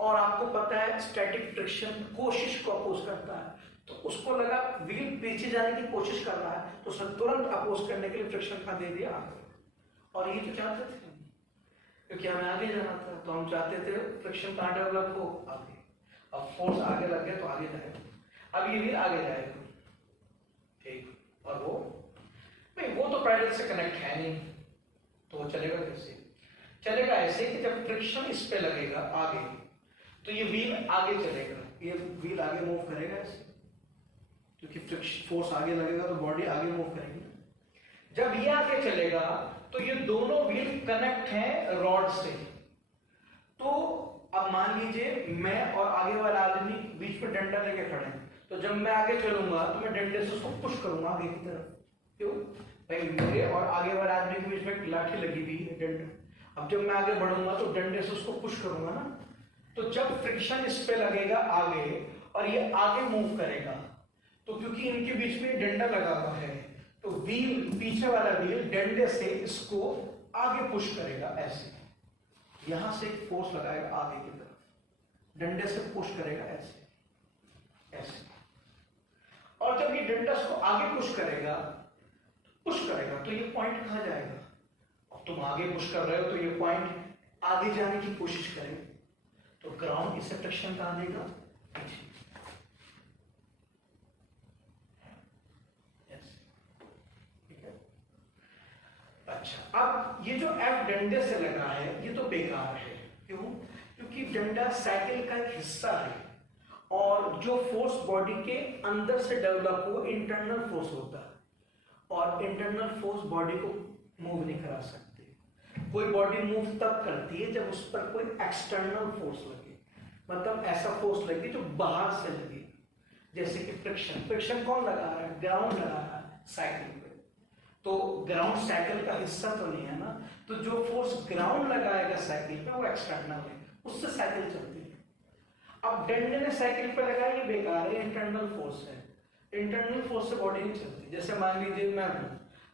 और आपको पता है स्टैटिक फ्रिक्शन कोशिश को अपोज करता है, तो उसको लगा व्हील पीछे जाने की कोशिश कर रहा है, तो उसने तुरंत अपोज करने के लिए फ्रिक्शन का दे दिया आगे। और ये तो चाहते थे क्योंकि हमें आगे जाना था, तो हम चाहते थे फ्रिक्शन कहां डेवलप हो? आगे। अब फोर्स आगे लग गया तो आगे जाएगा, अब ये व्हील आगे जाएगा। ठीक, और वो नहीं, वो तो पैडल से कनेक्ट है नहीं, तो वो चलेगा कैसे? चलेगा ऐसे कि जब फ्रिक्शन इस पे लगेगा आगे तो ये व्हील आगे चलेगा, ये व्हील आगे मूव करेगा ऐसे, क्योंकि फ्रिक्शन फोर्स आगे लगेगा तो बॉडी आगे मूव करेगी। जब ये आगे चलेगा तो ये दोनों व्हील कनेक्ट हैं रॉड से। तो अब मान लीजिए मैं और आगे वाला आदमी बीच में डंडा लेके खड़े हैं, तो जब मैं आगे चलूंगा तो मैं डंडे से उसको पुश करूंगा आगे की तरफ। क्यों भाई? मेरे और आगे वाले आदमी के बीच में एक लाठी लगी हुई है, डंडा। अब जब मैं आगे बढ़ूंगा तो डंडे से उसको पुश करूंगा ना, तो जब फ्रिक्शन इस पे लगेगा आगे और ये आगे मूव करेगा, तो क्योंकि इनके बीच में डंडा लगा हुआ है तो व्हील, पीछे वाला व्हील डंडे से इसको आगे पुश करेगा ऐसे, यहां से एक फोर्स लगाएगा आगे की तरफ, डंडे से पुश करेगा ऐसे ऐसे। और जब ये डंडा इसको आगे पुश करेगा तो ये पॉइंट कहां जाएगा? अब तुम आगे पुश कर रहे हो तो ये पॉइंट आगे जाने की कोशिश करेगा, तो ग्राउंड इसे फ्रिक्शन कहां देगा? पीछे। ठीक है, अच्छा अब ये जो एफ डंडे से लगा है ये तो बेकार है। क्यों? क्योंकि डंडा साइकिल का एक हिस्सा है, और जो फोर्स बॉडी के अंदर से डेवलप हो इंटरनल फोर्स होता है, और इंटरनल फोर्स बॉडी को मूव नहीं करा सकते। कोई बॉडी मूव तब करती है जब उस पर कोई एक्सटर्नल फोर्स लगे, मतलब ऐसा फोर्स लगे जो बाहर से लगे, जैसे कि फ्रिक्शन। फ्रिक्शन कौन लगा रहा है? ग्राउंड लगा रहा है साइकिल पे, तो ग्राउंड साइकिल का हिस्सा तो नहीं है ना, तो जो फोर्स ग्राउंड लगाएगा साइकिल पे वो एक्सटर्नल है, उससे साइकिल चलती है। अब डंडे ने साइकिल पे लगाया, ये बेकार है, इंटरनल फोर्स है, इंटरनल फोर्स से बॉडी नहीं चलती। जैसे मान लीजिए मैं हूं,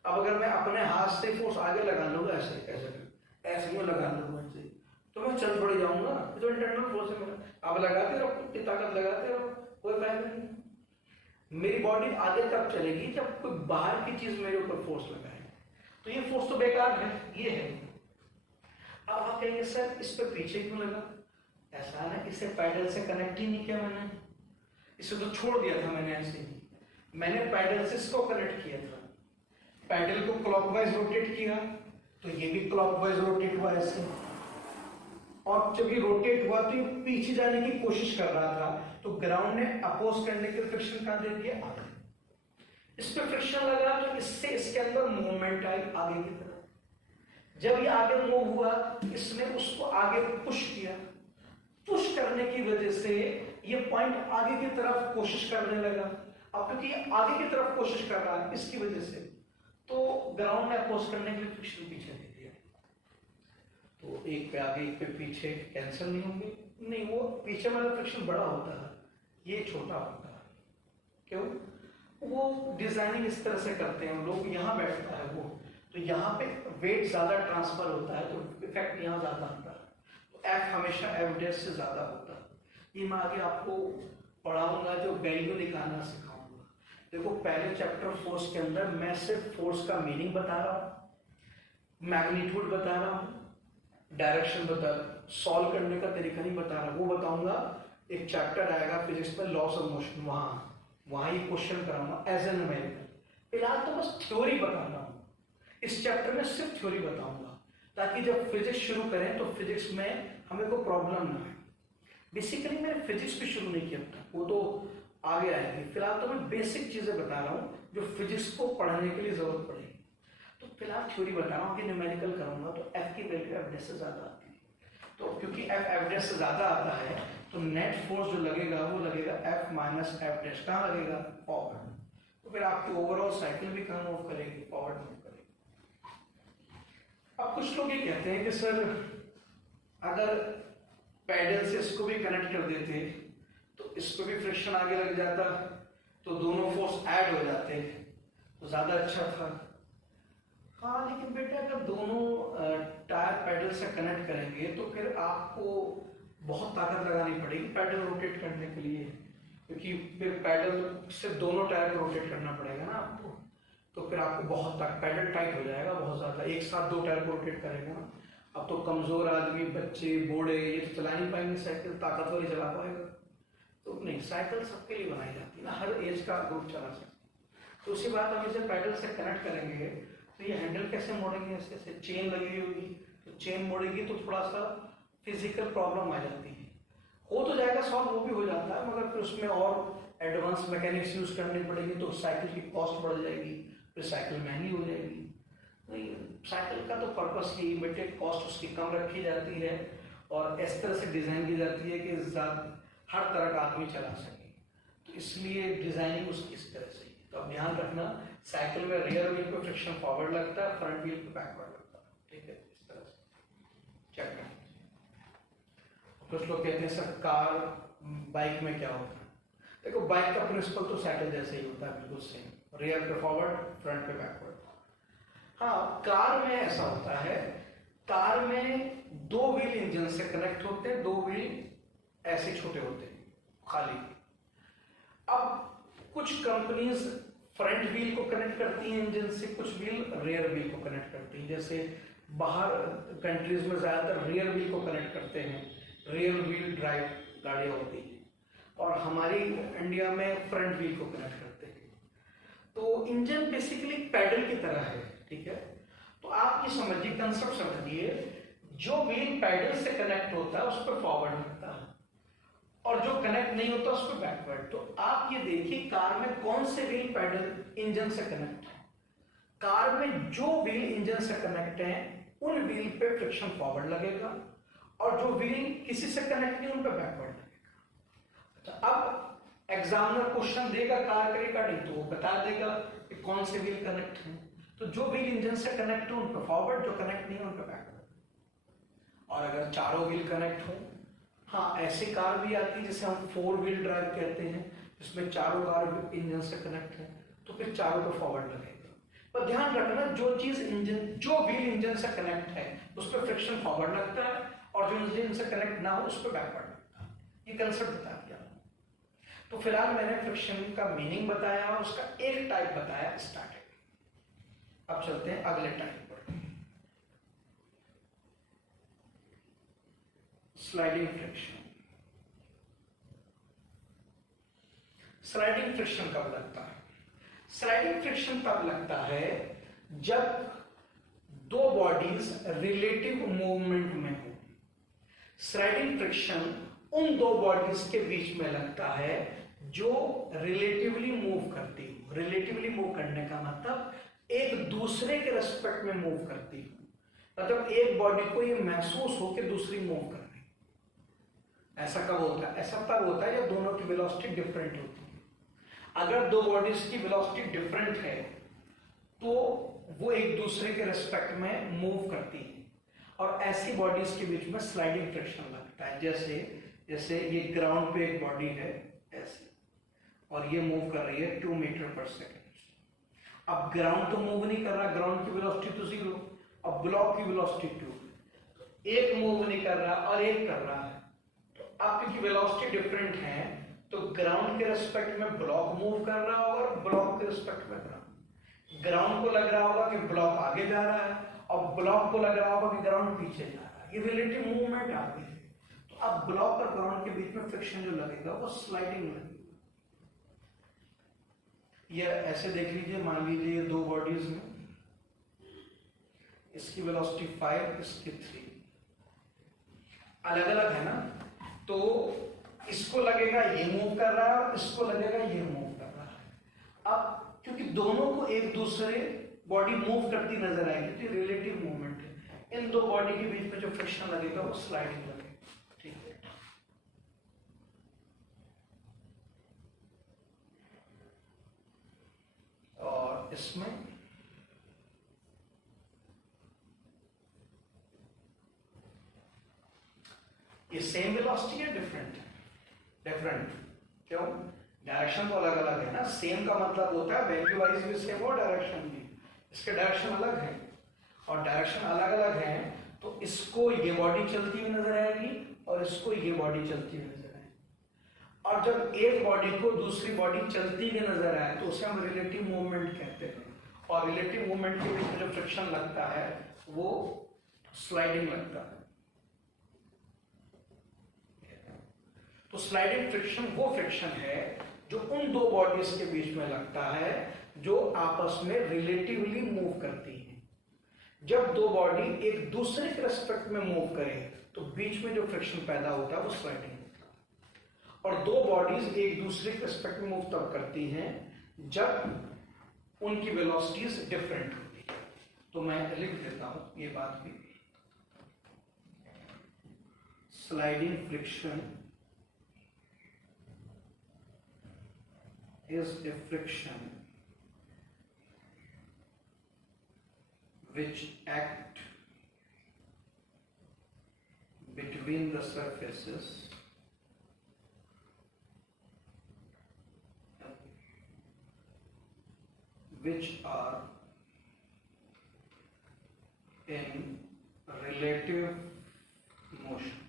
अब अगर मैं अपने हाथ से फोर्स आगे लगा लूंगा ऐसे ऐसे ऐसे में लगा लूंगा ऐसे, तो मैं चल पड़ जाऊंगा, जो इंटरनल फोर्स है मेरा। अब लगाते रहो, अपनी ताकत लगाते रहो, कोई फायदा नहीं। मेरी बॉडी आगे तब चलेगी जब कोई बाहर की चीज मेरे ऊपर फोर्स लगाए, तो ये फोर्स तो बेकार है, ये है। अब आप कहेंगे सर इस पर पीछे क्यों लगा? ऐसा ना, इसे पैडल से कनेक्ट ही नहीं किया मैंने, इसे तो छोड़ दिया था मैंने ऐसे ही। मैंने पैडल से इसको कनेक्ट किया था, पैडल को क्लॉकवाइज रोटेट किया, तो ये भी क्लॉकवाइज रोटेट हुआ ऐसे, और जब ये रोटेट हुआ तो ये पीछे जाने की कोशिश कर रहा था, तो ग्राउंड ने अपोज करने के फ्रिक्शन कहां दे दिया, आगे। इस पे फ्रिक्शन लगा तो इससे इसके अंदर मूवमेंट आई आगे की तरफ। जब ये आगे मूव हुआ, इसने उसको आगे पुश किया। पुश करने की वजह से ये पॉइंट आगे की तरफ कोशिश करने लगा। अब क्योंकि ये आगे की तरफ कोशिश कर रहा है, इसकी वजह से तो ग्राउंड ने अपोज करने के लिए फ्रिक्शन पीछे दे दिया। तो एक पे आगे एक पे पीछे कैंसिल नहीं होंगे, नहीं, वो पीछे वाला फ्रिक्शन बड़ा होता है, ये छोटा होता है। क्यों? वो डिजाइनिंग इस तरह से करते हैं लोग, यहाँ बैठता है वो, तो यहाँ पे वेट ज्यादा ट्रांसफर होता है, तो इफेक्ट यहाँ ज्यादा आता है। तो एफ हमेशा एफ डैश से ज्यादा होता है। ये मैं आगे आपको पढ़ाऊंगा, जो वैल्यू निकालना सिखाऊंगा। देखो पहले चैप्टर फोर्स के अंदर मैं सिर्फ फोर्स का मीनिंग बता रहा हूँ, मैग्नीट्यूड बता रहा हूँ, डायरेक्शन बता, सॉल्व करने का तरीका नहीं बता रहा। वो बताऊंगा, एक चैप्टर आएगा फिजिक्स में, लॉस ऑफ मोशन, वहां ये क्वेश्चन कराऊंगा एज एन न्यूमेरिकल। फिलहाल तो बस थ्योरी बता रहा हूँ, इस चैप्टर में सिर्फ थ्योरी बताऊंगा, ताकि जब फिजिक्स शुरू करें तो फिजिक्स में हमें कोई प्रॉब्लम ना आए। बेसिकली मैंने फिजिक्स भी शुरू नहीं किया था, वो तो आगे आएगी। फिलहाल तो मैं बेसिक चीजें बता रहा हूँ जो फिजिक्स को पढ़ने के लिए जरूरत पड़ेगी। तो फिलहाल थ्योरी बता रहा हूँ, कि न्यूमेरिकल करूंगा तो एफ की वैल्यू एफ डैश से ज्यादा आती है। तो क्योंकि एफ एफ डैश से ज्यादा आता है, तो नेट फोर्स जो लगेगा वो लगेगा एफ माइनस एफ डैश। कहाँ लगेगा? फॉरवर्ड। तो फिर आपकी ओवरऑल साइकिल भी कहाँ मूव करेगी? फॉरवर्ड मूव करेगी। अब कुछ लोग ये कहते हैं कि सर अगर पैडल से इसको भी कनेक्ट कर देते तो इसको भी फ्रिक्शन आगे लग जाता, तो दोनों फोर्स ऐड हो जाते तो ज्यादा अच्छा था। हाँ, लेकिन बेटा अगर दोनों टायर पैडल से कनेक्ट करेंगे तो फिर आपको बहुत ताकत लगानी पड़ेगी पैडल रोटेट करने के लिए, क्योंकि फिर पैडल से दोनों टायर को रोटेट करना पड़ेगा ना आपको। तो फिर आपको बहुत पैडल टाइट हो जाएगा, बहुत ज्यादा, एक साथ दो टायर को रोटेट करेगा ना। अब तो कमजोर आदमी, बच्चे, बूढ़े, ये तो चला नहीं पाएंगे साइकिल, ताकतवर ही चला पाएगा। तो नहीं, साइकिल सबके लिए बनाई जाती है ना, हर एज का ग्रुप चला सकता है। तो उसी बात हम इसे पैडल से कनेक्ट करेंगे तो ये हैंडल कैसे मोड़ेंगे? ऐसे चेन लगी होगी, तो चेन मोड़ेगी तो थोड़ा सा फिजिकल प्रॉब्लम आ जाती है। हो तो जाएगा सॉल्व, वो भी हो जाता है, मगर फिर उसमें और एडवांस मैकेनिक्स यूज करनी पड़ेगी, तो साइकिल की कॉस्ट बढ़ जाएगी, फिर साइकिल महंगी हो जाएगी। नहीं, साइकिल का तो पर्पस ही लिमिटेड कॉस्ट उसकी कम रखी जाती है और इस तरह से डिजाइन की जाती है कि हर तरह का आदमी चला सके, तो इसलिए डिजाइनिंग उसकी इस तरह से। तो अब ध्यान रखना, साइकिल में रियर व्हील पे फ्रिक्शन फॉरवर्ड लगता है, फ्रंट व्हील पे बैकवर्ड लगता है, ठीक है, इस तरह से चेक करना। कुछ लोग कहते हैं सर कार बाइक में क्या होता है? देखो बाइक का प्रिंसिपल तो साइकिल जैसे ही होता है, बिल्कुल सेम, रियर पे फॉरवर्ड, फ्रंट पे बैकवर्ड। हाँ, कार में ऐसा होता है, कार में दो व्हील इंजन से कनेक्ट होते हैं, दो व्हील ऐसे छोटे होते हैं खाली। अब कुछ कंपनीज फ्रंट व्हील को कनेक्ट करती हैं इंजन से, कुछ व्हील रियर व्हील को कनेक्ट करती हैं। जैसे बाहर कंट्रीज में ज्यादातर रियर व्हील को कनेक्ट करते हैं, रियर व्हील ड्राइव गाड़ियां होती हैं, और हमारी इंडिया में फ्रंट व्हील को कनेक्ट करते हैं। तो इंजन बेसिकली पैडल की तरह है, ठीक है। तो आप ये समझिए, कंसेप्ट समझिए, जो व्हील पैडल से कनेक्ट होता है उस पर फॉरवर्ड लगता है, और जो कनेक्ट नहीं होता उस पर बैकवर्ड। तो आप ये देखिए कार में कौन से व्हील पैडल इंजन से कनेक्ट है। कार में जो व्हील इंजन से कनेक्ट है उन व्हील पे फ्रिक्शन फॉरवर्ड लगेगा, और जो व्हील किसी से कनेक्ट नहीं उन पे बैकवर्ड लगेगा। अच्छा, अब एग्जामिनर क्वेश्चन देगा कार के रिगार्डिंग, तो वो बता देगा कि कौन से व्हील कनेक्ट है। तो जो व्हील इंजन से कनेक्ट है उन पे फॉरवर्ड, जो कनेक्ट नहीं है उन पे बैकवर्ड। और अगर चारों व्हील कनेक्ट हो, हाँ ऐसी कार भी आती है जिसे हम 4 व्हील ड्राइव कहते हैं, जिसमें चारों कार इंजन से कनेक्ट है, तो फिर चारों पे फॉरवर्ड लगेगा। पर ध्यान रखना, जो चीज इंजन, जो व्हील इंजन से कनेक्ट है उस पर फ्रिक्शन फॉरवर्ड लगता है, और जो इंजन से कनेक्ट ना हो उस पर बैकवर्ड लगता है। ये कंसेप्ट बता दिया। तो फिलहाल मैंने फ्रिक्शन का मीनिंग बताया और उसका एक टाइप बताया, स्टैटिक। अब चलते हैं अगले टाइप पर, स्लाइडिंग फ्रिक्शन। स्लाइडिंग फ्रिक्शन कब लगता है? स्लाइडिंग फ्रिक्शन तब लगता है जब दो बॉडीज रिलेटिव मूवमेंट में हो। स्लाइडिंग फ्रिक्शन उन दो बॉडीज के बीच में लगता है जो रिलेटिवली मूव करती हो। रिलेटिवली मूव करने का मतलब एक दूसरे के रेस्पेक्ट में मूव करती हो। मतलब एक बॉडी को ये महसूस हो कि दूसरी मूव कर रही। ऐसा कब होता है? ऐसा तब होता है जब दोनों की वेलोसिटी डिफरेंट होती है। अगर दो बॉडीज की वेलोसिटी डिफरेंट है तो वो एक दूसरे के रेस्पेक्ट में मूव करती है, और ऐसी बॉडीज के बीच में स्लाइडिंग फ्रिक्शन लगता है। जैसे ये ग्राउंड पे एक बॉडी है ऐसे, और ये मूव कर रही है 2 मीटर पर सेकेंड। अब ग्राउंड तो मूव नहीं कर रहा, ग्राउंड की वेलोसिटी तो 0, अब ब्लॉक की वेलोसिटी 2। एक मूव नहीं कर रहा और एक कर रहा है, तो आपकी वेलोसिटी डिफरेंट है, तो ग्राउंड के रिस्पेक्ट में ब्लॉक मूव कर रहा होगा और ब्लॉक के रिस्पेक्ट में ग्राउंड को लग रहा होगा कि ब्लॉक आगे जा रहा है, और ब्लॉक को लग रहा होगा कि ग्राउंड पीछे जा रहा है। ये रिलेटिव मूवमेंट आ गई है। तो अब ब्लॉक और ग्राउंड के बीच में फ्रिक्शन जो लगेगा वो स्लाइडिंग लगेगा। ये ऐसे देख लीजिए, मान लीजिए दो बॉडीज में, इसकी वेलोसिटी 5, इसकी 3, अलग अलग है ना, तो इसको लगेगा ये मूव कर रहा है और इसको लगेगा ये मूव कर रहा है। अब क्योंकि दोनों को एक दूसरे बॉडी मूव करती नजर आएगी तो रिलेटिव मूवमेंट है, इन दो बॉडी के बीच में जो फ्रिक्शन लगेगा वो स्लाइडिंग लगेगा। ठीक है, और इसमें ये सेम वेलोसिटी है डिफरेंट? डिफरेंट क्यों? डायरेक्शन तो अलग अलग है ना। सेम का मतलब होता है वैल्यू वाइज भी सेम हो, डायरेक्शन भी। इसके डायरेक्शन अलग है, और डायरेक्शन अलग अलग है, तो इसको ये बॉडी चलती हुई नजर आएगी और इसको ये बॉडी चलती हुई नजर आएगी। और जब एक बॉडी को दूसरी बॉडी चलती हुई नजर आए तो उसे हम रिलेटिव मूवमेंट कहते हैं, और रिलेटिव मूवमेंट के बीच में जो फ्रिक्शन लगता है वो स्लाइडिंग लगता है। तो स्लाइडिंग फ्रिक्शन वो फ्रिक्शन है जो उन दो बॉडीज के बीच में लगता है जो आपस में रिलेटिवली मूव करती हैं। जब दो बॉडी एक दूसरे के रेस्पेक्ट में मूव करें तो बीच में जो फ्रिक्शन पैदा होता है वो स्लाइडिंग होता है। और दो बॉडीज एक दूसरे के रेस्पेक्ट में मूव तब करती हैं जब उनकी वेलोसिटीज डिफरेंट होती है। तो मैं लिख देता हूं ये बात भी, sliding friction is a friction which act between the surfaces which are in relative motion।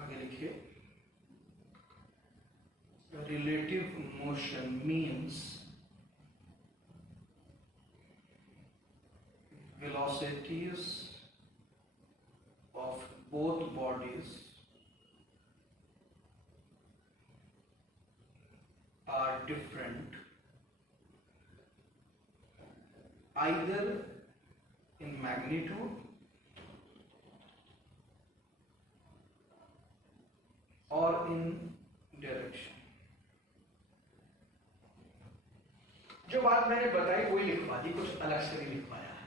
आगे लिखिए, relative motion means velocities of both bodies are different either in magnitude or in direction। जो बात मैंने बताई वही लिखवा दी, कुछ अलग से नहीं लिखवाया है।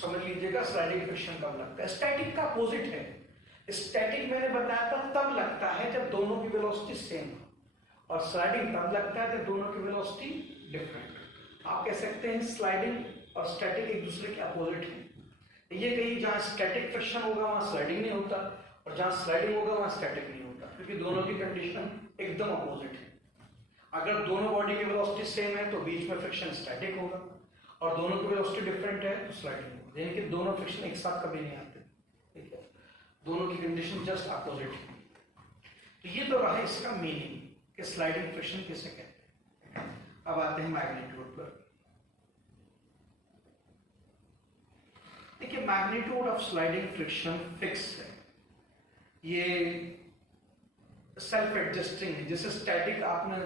समझ लीजिएगा स्टैटिक फ्रिक्शन कब लगता है। स्टैटिक का अपोजिट है। स्टैटिक मैंने बताया था तब लगता है जब दोनों की वेलोसिटी सेम हो, और स्लाइडिंग तब लगता है जब दोनों की वेलोसिटी डिफरेंट। आप कह सकते हैं स्लाइडिंग और स्टैटिक एक दूसरे के अपोजिट है। ये कहीं जहां स्टैटिक फ्रिक्शन होगा वहां स्लाइडिंग नहीं होता, और जहां स्लाइडिंग होगा वहां स्टैटिक नहीं होता, क्योंकि दोनों की कंडीशन एकदम अपोजिट है। अगर दोनों बॉडी की वेलोसिटी सेम है तो बीच में फ्रिक्शन स्टैटिक होगा, और दोनों की वेलोसिटी डिफरेंट है तो स्लाइडिंग होगा। यानी कि दोनों फ्रिक्शन एक साथ कभी नहीं आते, ठीक है, दोनों की कंडीशन जस्ट अपोजिट है। तो ये तो रहा इसका मीनिंग कि स्लाइडिंग फ्रिक्शन किसे कहते हैं। अब आते हैं मैग्नीट्यूड पर। देखिए, magnitude of sliding friction fix है, ये सेल्फ एडजस्टिंग है। जैसे स्टैटिक आपने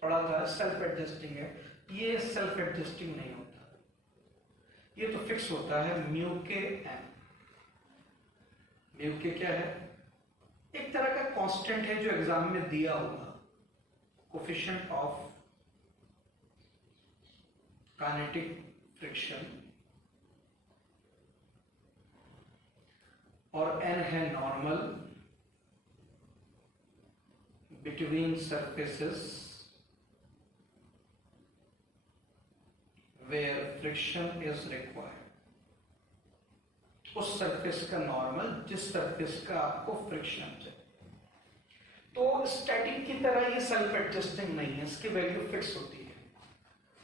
पढ़ा था सेल्फ एडजस्टिंग है, ये सेल्फ एडजस्टिंग नहीं होता। ये तो फिक्स होता है म्यू के एन। म्यू के क्या है, एक तरह का कांस्टेंट है जो एग्जाम में दिया होगा, कोफिशिएंट ऑफ काइनेटिक फ्रिक्शन, और एन है normal between surfaces where friction is required. उस सरफेस का नॉर्मल जिस सरफेस का आपको फ्रिक्शन चाहिए। तो स्टैटिक की तरह ये सेल्फ एडजस्टिंग नहीं है, इसकी वैल्यू फिक्स होती है।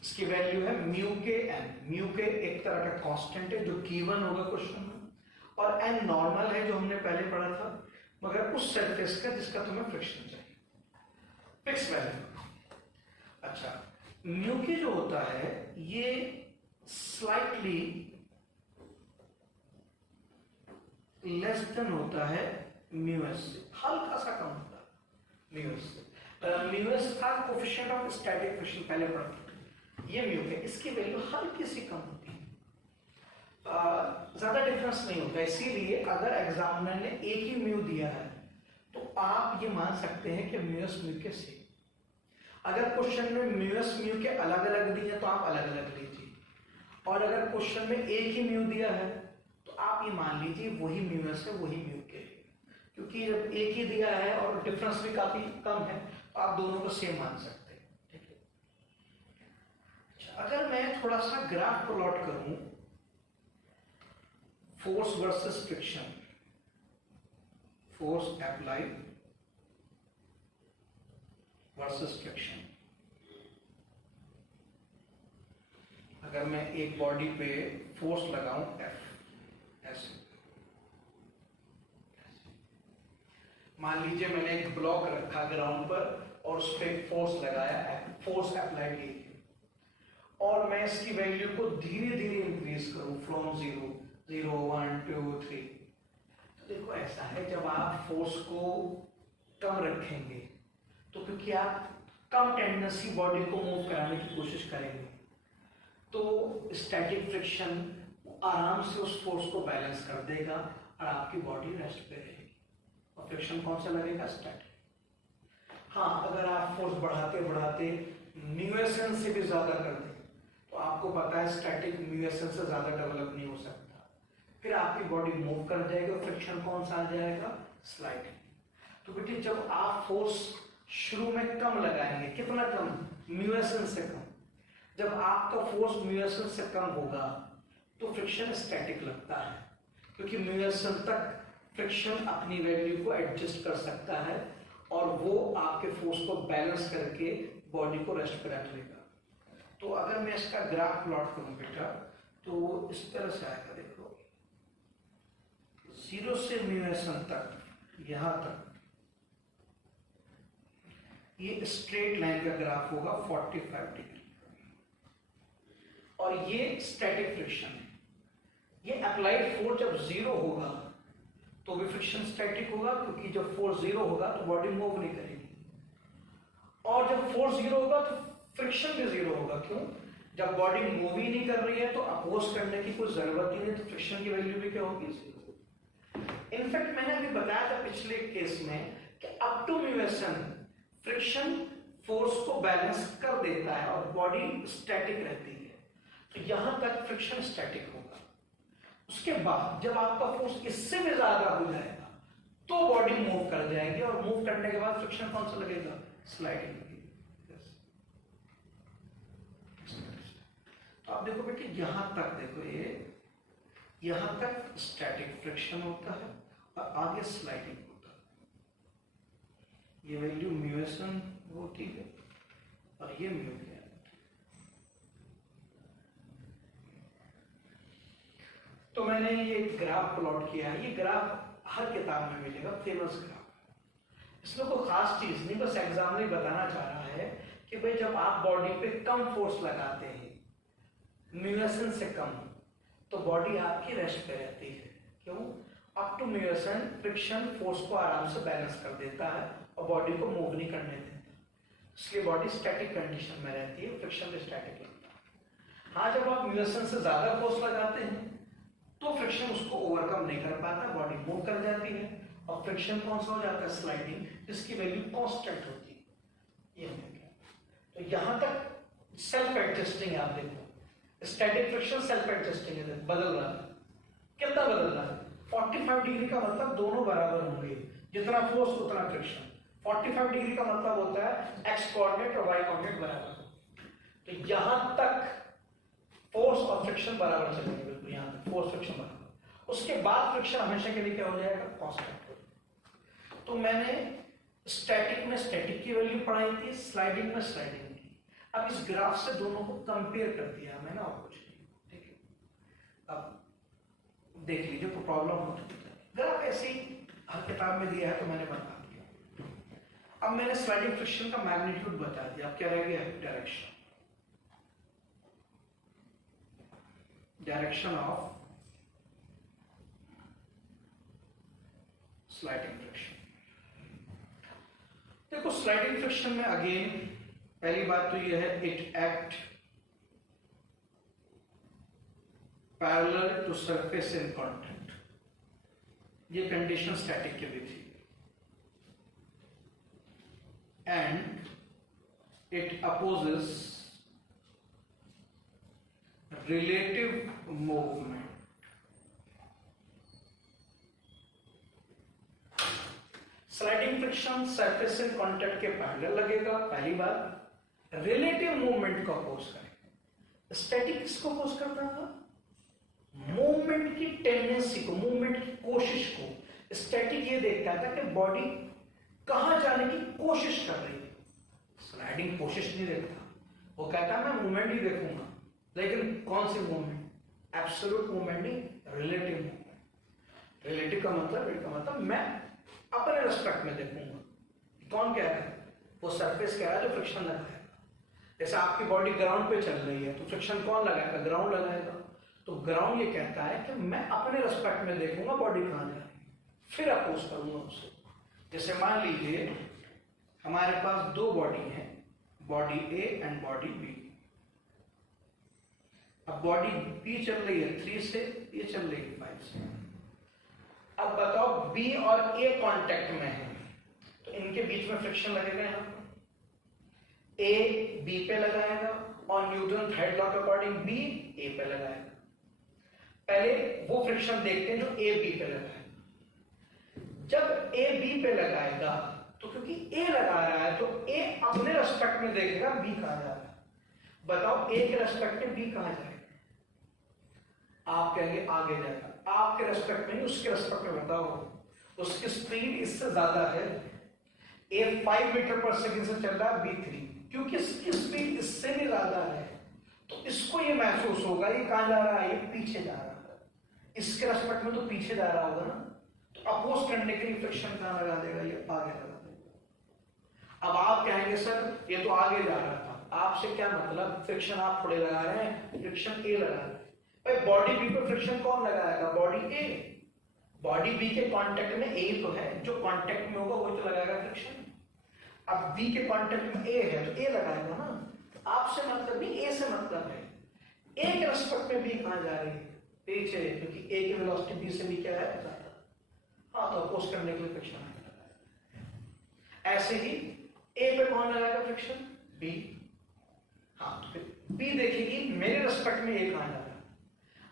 इसकी वैल्यू है म्यू के एन। म्यू के एक तरह का कांस्टेंट है जो गिवन होगा क्वेश्चन में, और एन नॉर्मल है जो हमने पहले पढ़ा था, मगर उस सरफेस का जिसका तुम्हें फ्रिक्शन चाहिए, फिक्स वैल्यू। अच्छा, म्यू के जो होता है ये स्लाइटली लेस देन होता है म्यू एस से, हल्का सा कम होता है म्यू एस से। म्यू एस था कोफिशिएंट ऑफ स्टैटिक फ्रिक्शन, पहले पढ़ा, ये म्यू के, इसकी वैल्यू हल्की सी कम होती है, ज्यादा डिफरेंस नहीं होता। इसीलिए अगर एग्जामिनर ने एक ही म्यू दिया है तो आप ये मान सकते हैं कि म्यू एस म्यू के सेम। अगर क्वेश्चन में म्यू एस म्यू के अलग अलग दिए तो आप अलग अलग लीजिए, और अगर क्वेश्चन में एक ही म्यू दिया है तो आप ये मान लीजिए वही म्यू एस है वही म्यू के, क्योंकि जब एक ही दिया है और डिफरेंस भी काफी कम है तो आप दोनों को सेम मान सकते हैं। ठीक है। अच्छा, अगर मैं थोड़ा सा ग्राफ प्लॉट करूं, force versus friction, force applied versus friction. अगर मैं एक बॉडी पे फोर्स लगाऊं F, ऐसे मान लीजिए मैंने एक ब्लॉक रखा ग्राउंड पर और उस पर फोर्स लगाया, फोर्स अप्लाइड की, और मैं इसकी वैल्यू को धीरे धीरे इंक्रीज करूं फ्रॉम 0, 0, 1, 2, 3। तो देखो ऐसा है, जब आप फोर्स को कम रखेंगे तो क्योंकि आप कम टेंडेंसी बॉडी को मूव कराने की कोशिश करेंगे, तो स्टैटिक फ्रिक्शन आराम से उस फोर्स को बैलेंस कर देगा और आपकी बॉडी रेस्ट पे रहेगी। और फ्रिक्शन कौन सा लगेगा? स्टैटिक। हाँ, अगर आप फोर्स बढ़ाते बढ़ाते म्यूएसन से भी ज्यादा कर दें तो आपको पता है स्टैटिक म्यूएसन से ज्यादा डेवलप नहीं हो सकता, फिर आपकी बॉडी मूव कर जाएगी और फ्रिक्शन कौन सा आ जाएगा? स्लाइडिंग। तो बेटे जब आप फोर्स शुरू में कम लगाएंगे, कितना कम? म्यूएसन से कम। जब आपका फोर्स म्यूएसन से कम होगा तो फ्रिक्शन स्टैटिक लगता है, क्योंकि म्यूएसन तक फ्रिक्शन अपनी वैल्यू को एडजस्ट कर सकता है और वो आपके फोर्स को बैलेंस करके बॉडी को रेस्ट पे रख लेगा। तो अगर मैं इसका ग्राफ प्लॉट करूं बेटा तो इस तरह से आएगा, देखो 0 से म्यूएसन तक, यहां तक ये स्ट्रेट लाइन का ग्राफ होगा 45 डिग्री, और ये स्टैटिक फ्रिक्शन है। ये अप्लाइड फोर्स जब 0 होगा तो भी फ्रिक्शन स्टैटिक होगा, क्योंकि जब फोर्स 0 होगा तो बॉडी मूव नहीं करेगी, और जब फोर्स 0 होगा तो फ्रिक्शन भी 0 होगा। क्यों? जब बॉडी मूव ही नहीं कर रही है तो अपोज करने की कोई जरूरत ही नहीं, तो फ्रिक्शन की वैल्यू भी क्या होगी? 0। इनफैक्ट मैंने अभी बताया था पिछले केस में कि अप टू म्यूएसन फ्रिक्शन फोर्स को बैलेंस कर देता है और बॉडी स्टैटिक रहती है, तो यहां तक फ्रिक्शन स्टैटिक होगा। उसके बाद जब आपका फोर्स इससे भी ज्यादा हो जाएगा तो बॉडी मूव कर जाएगी, और मूव करने के बाद फ्रिक्शन कौन सा लगेगा? स्लाइडिंग लगेगी। तो आप देखो बेटे यहां तक, देखो ये यहां तक स्टैटिक फ्रिक्शन होता है और आगे स्लाइडिंग होता है। ये वैल्यू म्यूएसन होती है और ये म्यू है। तो मैंने ये ग्राफ प्लॉट किया है, ये ग्राफ हर किताब में मिलेगा, फेमस ग्राफ। इसमें कोई खास चीज नहीं, बस एग्जाम में बताना चाह रहा है कि भाई जब आप बॉडी पे कम फोर्स लगाते हैं, म्यूएसन से कम, तो बॉडी आपकी रेस्ट पे रहती है। क्यों? अप टू म्यूएसन फ्रिक्शन फोर्स को आराम से बैलेंस कर देता है और बॉडी को मूव नहीं करने देता, इसलिए बॉडी स्टैटिक कंडीशन में रहती है, फ्रिक्शन भी स्टैटिक लगता है। हाँ, जब आप म्यूएसएन से ज्यादा फोर्स लगाते हैं तो फ्रिक्शन उसको ओवरकम नहीं कर पाता, बॉडी मूव कर जाती है और फ्रिक्शन कौन सा हो जाता है, स्लाइडिंग, जिसकी वैल्यू कांस्टेंट होती है। ये हो गया। तो यहां तक सेल्फ एडजस्टिंग है। आप देखो स्टैटिक फ्रिक्शन सेल्फ एडजस्टिंग है, बदल रहा है। कितना बदल रहा है? 45 डिग्री का मतलब दोनों बराबर होंगे, जितना फोर्स उतना फ्रिक्शन। 45 डिग्री का मतलब होता है एक्स कोऑर्डिनेट और वाई कोऑर्डिनेट बराबर। तो यहां तक फोर्स और फ्रिक्शन बराबर चलेंगे, बिल्कुल यहां तक फोर्स फ्रिक्शन बराबर। उसके बाद फ्रिक्शन हमेशा के लिए क्या हो जाएगा, कांस्टेंट हो जाएगा। तो मैंने स्टैटिक में स्टैटिक की वैल्यू पढ़ाई थी, स्लाइडिंग में स्लाइडिंग की। अब इस ग्राफ से दोनों को कंपेयर कर दिया मैंने और कुछ नहीं, ठीक है। अब देख लीजिए तो प्रॉब्लम हो चुकी है। ग्राफ ऐसे ही हर किताब में दिया है तो मैंने बता दिया। अब मैंने स्लाइडिंग फ्रिक्शन का मैग्नीट्यूड बता दिया। अब क्या रह गया, direction, direction of sliding friction. देखो स्लाइडिंग फ्रिक्शन में अगेन पहली बात तो यह है, it act parallel to surface in contact. ये कंडीशन स्टैटिक के लिए थी। And it opposes relative movement. Sliding friction surface in contact के पैरेलल लगेगा, पहली बात। रिलेटिव मूवमेंट को अपोज करेगा। स्टैटिक किसको अपोज करता था, मूवमेंट की टेंडेंसी को, मूवमेंट की कोशिश को। स्टैटिक ये देखता था कि बॉडी कहां जाने की कोशिश कर रही है, स्लाइडिंग कोशिश नहीं देखता। वो कहता मैं मूवमेंट ही देखूंगा, लेकिन कौन सी मूवमेंट, एब्सोल्यूट मूवमेंट नहीं, रिलेटिव मूवमेंट। रिलेटिव का मतलब मैं अपने रेस्पेक्ट में देखूंगा। कौन कह रहा है, वो सरफेस कह रहा है जो फ्रिक्शन लगाएगा। जैसे आपकी बॉडी ग्राउंड पे चल रही है तो फ्रिक्शन कौन लगाएगा, ग्राउंड लगाएगा। तो ग्राउंड ये कहता है कि मैं अपने रेस्पेक्ट में देखूंगा बॉडी कहां जा रही है, फिर अपोज करूंगा उससे। जैसे मान लीजिए हमारे पास दो बॉडी हैं, body A and body B. अब बॉडी बी चल रही है 3 से, ये चल रही है 5 से। अब बताओ बी और ए कांटेक्ट में है तो इनके बीच में फ्रिक्शन लगेगा। यहां पर ए बी पे लगाएगा और न्यूटन थर्ड लॉ के अकॉर्डिंग बी ए पे लगाएगा। पहले वो फ्रिक्शन देखते हैं जो ए बी पे लगाएगा। जब ए बी पे लगाएगा तो क्योंकि ए लगा रहा है तो ए अपने रेस्पेक्ट में देखेगा बी कहां जा रहा है। बताओ ए के रेस्पेक्ट में बी कहां जाएगा, आप कहेंगे आगे जाएगा। आपके रेस्पेक्ट में नहीं, उसके रेस्पेक्ट में। बताओ उसकी स्पीड इससे ज्यादा है, ए 5 मीटर पर सेकंड से चल रहा है, बी 3, क्योंकि इसकी स्पीड इससे भी ज्यादा है तो इसको ये महसूस होगा ये कहां जा रहा है, ये पीछे जा रहा है। इसके रेस्पेक्ट में तो पीछे जा रहा होगा ना, तो अपोज करने के लिए फ्रिक्शन कहां लगा देगा, ये आगे लगा देगा। अब आप कहेंगे सर ये तो आगे जा रहा था, आपसे क्या मतलब, फ्रिक्शन आप थोड़े लगा रहे हैं, फ्रिक्शन ए लगा रहे हैं। भाई बॉडी बी पे फ्रिक्शन कौन लगाएगा, बॉडी ए। बॉडी बी के कांटेक्ट में ए तो है, जो कांटेक्ट में होगा वो तो लगाएगा फ्रिक्शन। अब बी के कांटेक्ट में ए है तो ए लगाएगा ना। आपसे मतलब नहीं, ए से मतलब है। ए के रेस्पेक्ट में बी कहां जा रही है, पीछे, क्योंकि ए की वेलोसिटी बी से भी क्या है, ज्यादा। हाँ, तो अपोज करने के लिए फ्रिक्शन है। ऐसे ही ए पे कौन लगाएगा फ्रिक्शन, बी। हाँ, तो फिर बी देखेगी मेरे रेस्पेक्ट में ए कहां जा रहा है।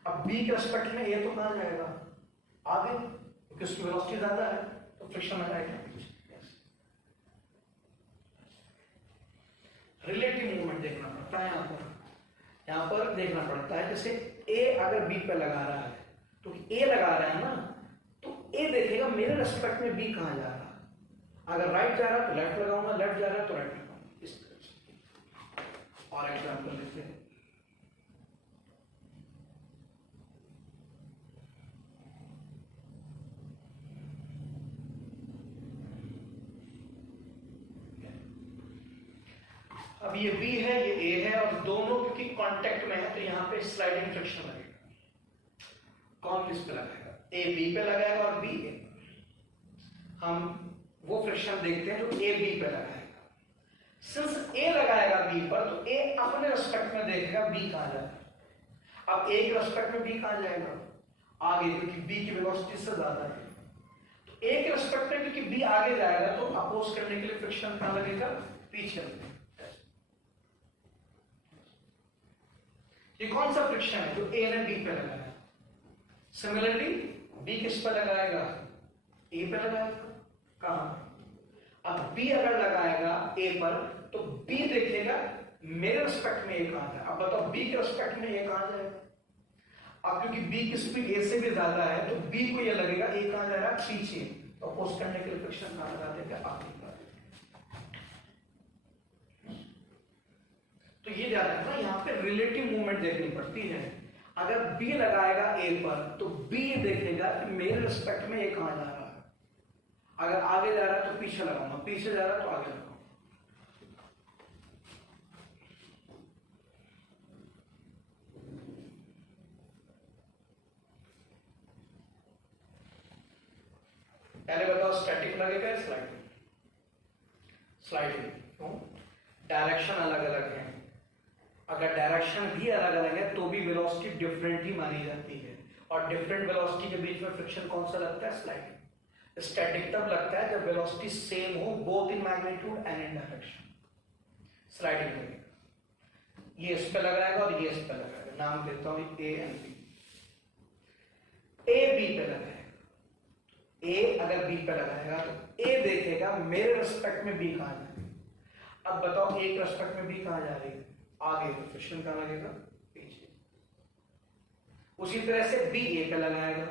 अब बी के रेस्पेक्ट में ए तो कहां जाएगा, आगे, क्योंकि उसकी वेलोसिटी ज्यादा है तो फ्रिक्शन लगाएगा पीछे। रिलेटिव मूवमेंट देखना पड़ता है यहाँ पर देखना पड़ता है। जैसे ए अगर बी पे लगा रहा है तो ए लगा रहा है ना, तो ए देखेगा मेरे रेस्पेक्ट में बी कहां जा रहा है। अगर राइट जा रहा है तो लेफ्ट लगाऊंगा, लेफ्ट जा रहा है तो राइट लगाऊंगा, इस तरह से। और एग्जाम्पल देखते हैं। अब ये B है, ये A है, और दोनों क्योंकि कांटेक्ट में है तो यहाँ पे स्लाइडिंग फ्रिक्शन लगेगा। कौन किस पे लगाएगा, A B पे लगाएगा और B A। हम वो फ्रिक्शन देखते हैं जो A B पे लगाएगा। सिंस A लगाएगा B पर तो A अपने रेस्पेक्ट में देखेगा B कहां जा रहा है। अब ए के रेस्पेक्ट में बी कहां जाएगा? आगे, क्योंकि बी की वेलोसिटी से ज्यादा है। तो ए के रेस्पेक्ट में क्योंकि बी आगे जाएगा तो अपोज करने के लिए फ्रिक्शन कहां लगेगा? पीछे लगेगा। ये कौन सा फ्रिक्शन है? जो ए ने बी पे लगाया। सिमिलरली बी किस पे लगाएगा? ए पे लगाएगा। कहां? अब बी अगर लगाएगा ए पर तो बी देखेगा मेरे रिस्पेक्ट में ए कहां है। अब बताओ बी के रिस्पेक्ट में ए कहां जाएगा? अब क्योंकि बी की स्पीड ए से भी ज्यादा है तो बी को ये लगेगा ए कहां जा रहा है? पीछे। तो अपोज करने के लिए फ्रिक्शन कहां लगा देगा? आगे। तो ये ध्यान रखना, यहाँ पे रिलेटिव मूवमेंट देखनी पड़ती है। अगर बी लगाएगा ए पर तो बी देखेगा कि मेरे रिस्पेक्ट में ए कहां जा रहा है। अगर आगे जा रहा है तो पीछे लगाऊंगा, पीछे जा रहा है तो आगे लगाऊंगा। पहले बताओ स्टैटिक लगेगा या स्लाइडिंग? स्लाइडिंग। डायरेक्शन अलग अलग है। अगर डायरेक्शन भी अलग अलग है तो भी वेलोसिटी डिफरेंट ही मानी जाती है। और डिफरेंट वेलोसिटी के बीच में फ्रिक्शन कौन सा लगता है? स्लाइडिंग। स्टैटिक तब लगता है जब वेलोसिटी सेम हो both in magnitude and in direction. Sliding लगेगा। ये इस पे लगाएगा और ये इस पे लगाएगा। नाम देता हूं A and B. A B पे लगाएगा। ए अगर बी पे लगाएगा तो ए देखेगा मेरे रिस्पेक्ट में बी कहां जाएगा। अब बताओ ए के रिस्पेक्ट में बी कहां जा रही है? आगे। तो फ्रिक्शन कहां लगेगा? पीछे। उसी तरह से बी ए पे लगाएगा।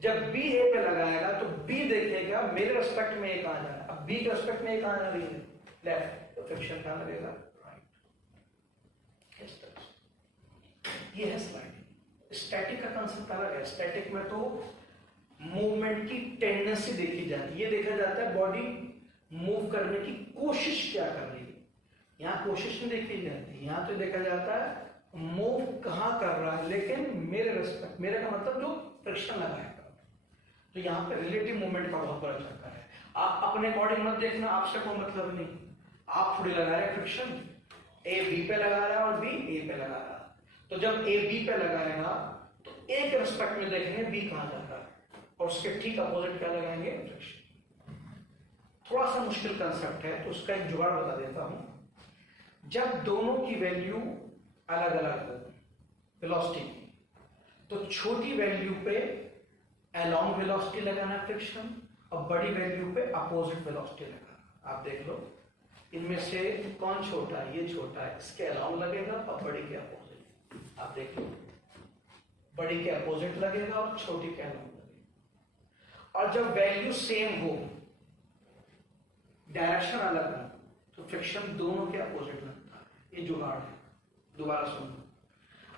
जब बी ए पे लगाएगा तो बी देखेगा मेरे रिस्पेक्ट में ए कहां जा रहा है। अब बी के रिस्पेक्ट में ए कहां जा रही है? लेफ्ट। तो फ्रिक्शन कहां लगेगा? राइट। इस तरह से ये है स्लाइडिंग। स्टैटिक का कंसेप्ट अलग है। स्टैटिक में तो मूवमेंट की टेंडेंसी देखी जाती है। ये देखा जाता है बॉडी मूव करने की कोशिश क्या कर रही है। यहां कोशिश नहीं देखी जाती, यहां तो देखा जाता है मूव कहां कर रहा है, लेकिन मेरे रिस्पेक्ट। मेरे का मतलब जो फ्रिक्शन लगाएगा। तो यहां पे रिलेटिव मूवमेंट का बहुत बड़ा चक्कर है। आप अपने अकॉर्डिंग मत देखना, आपसे कोई मतलब नहीं। आप थोड़ी लगा रहे फ्रिक्शन, ए बी पे लगा रहा है और बी ए पे लगा रहा है। तो जब ए बी पे लगाएगा तो ए के रिस्पेक्ट में देखेंगे बी कहां जा रहा है और उसके ठीक अपोजिट क्या लगाएंगे? फ्रिक्शन। थोड़ा सा मुश्किल कंसेप्ट है तो उसका एक जुगाड़ बता देता हूं। जब दोनों की वैल्यू अलग अलग हो वेलोसिटी की, तो छोटी वैल्यू पे अलोंग वेलोसिटी लगाना फ्रिक्शन और बड़ी वैल्यू पे अपोजिट वेलोसिटी लगाना। आप देख लो इनमें से कौन छोटा है? ये छोटा है, इसके अलोंग लगेगा और बड़ी के अपोजिट। आप देख लो बड़ी के अपोजिट लगेगा और छोटी के अलोंग लगेगा। और जब वैल्यू सेम हो, डायरेक्शन अलग हो, तो फ्रिक्शन दोनों के अपोजिट लगता है। ये जुगाड़ है। दोबारा सुनो,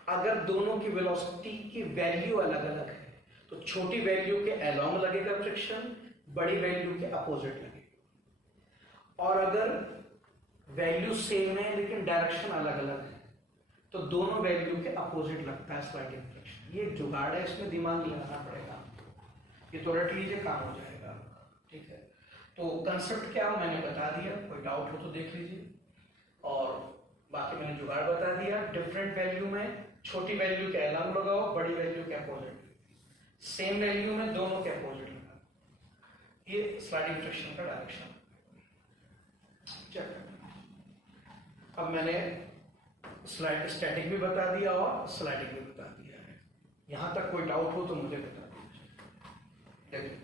अगर दोनों की वेलोसिटी की वैल्यू अलग अलग है तो छोटी वैल्यू के अलोंग लगेगा फ्रिक्शन, बड़ी वैल्यू के अपोजिट लगेगा। और अगर वैल्यू सेम है लेकिन डायरेक्शन अलग अलग है तो दोनों वैल्यू के अपोजिट लगता है स्लाइडिंग फ्रिक्शन। ये जुगाड़ है, इसमें दिमाग लगाना पड़ेगा। ये तो रट लीजिए, काम हो जाएगा। ठीक है, तो कंसेप्ट क्या हो मैंने बता दिया। कोई डाउट हो तो देख लीजिए। और बाकी मैंने जुगाड़ बता दिया। डिफरेंट वैल्यू में छोटी वैल्यू के अलोंग लगाओ, बड़ी वैल्यू के अपोजिट। सेम वैल्यू में दोनों के अपोजिट लगाओ। ये स्लाइडिंग फ्रिक्शन का डायरेक्शन। अब मैंने स्लाइड स्टैटिक भी बता दिया और स्लाइडिंग भी बता दिया है। यहां तक कोई डाउट हो तो मुझे बता दीजिए। देखिए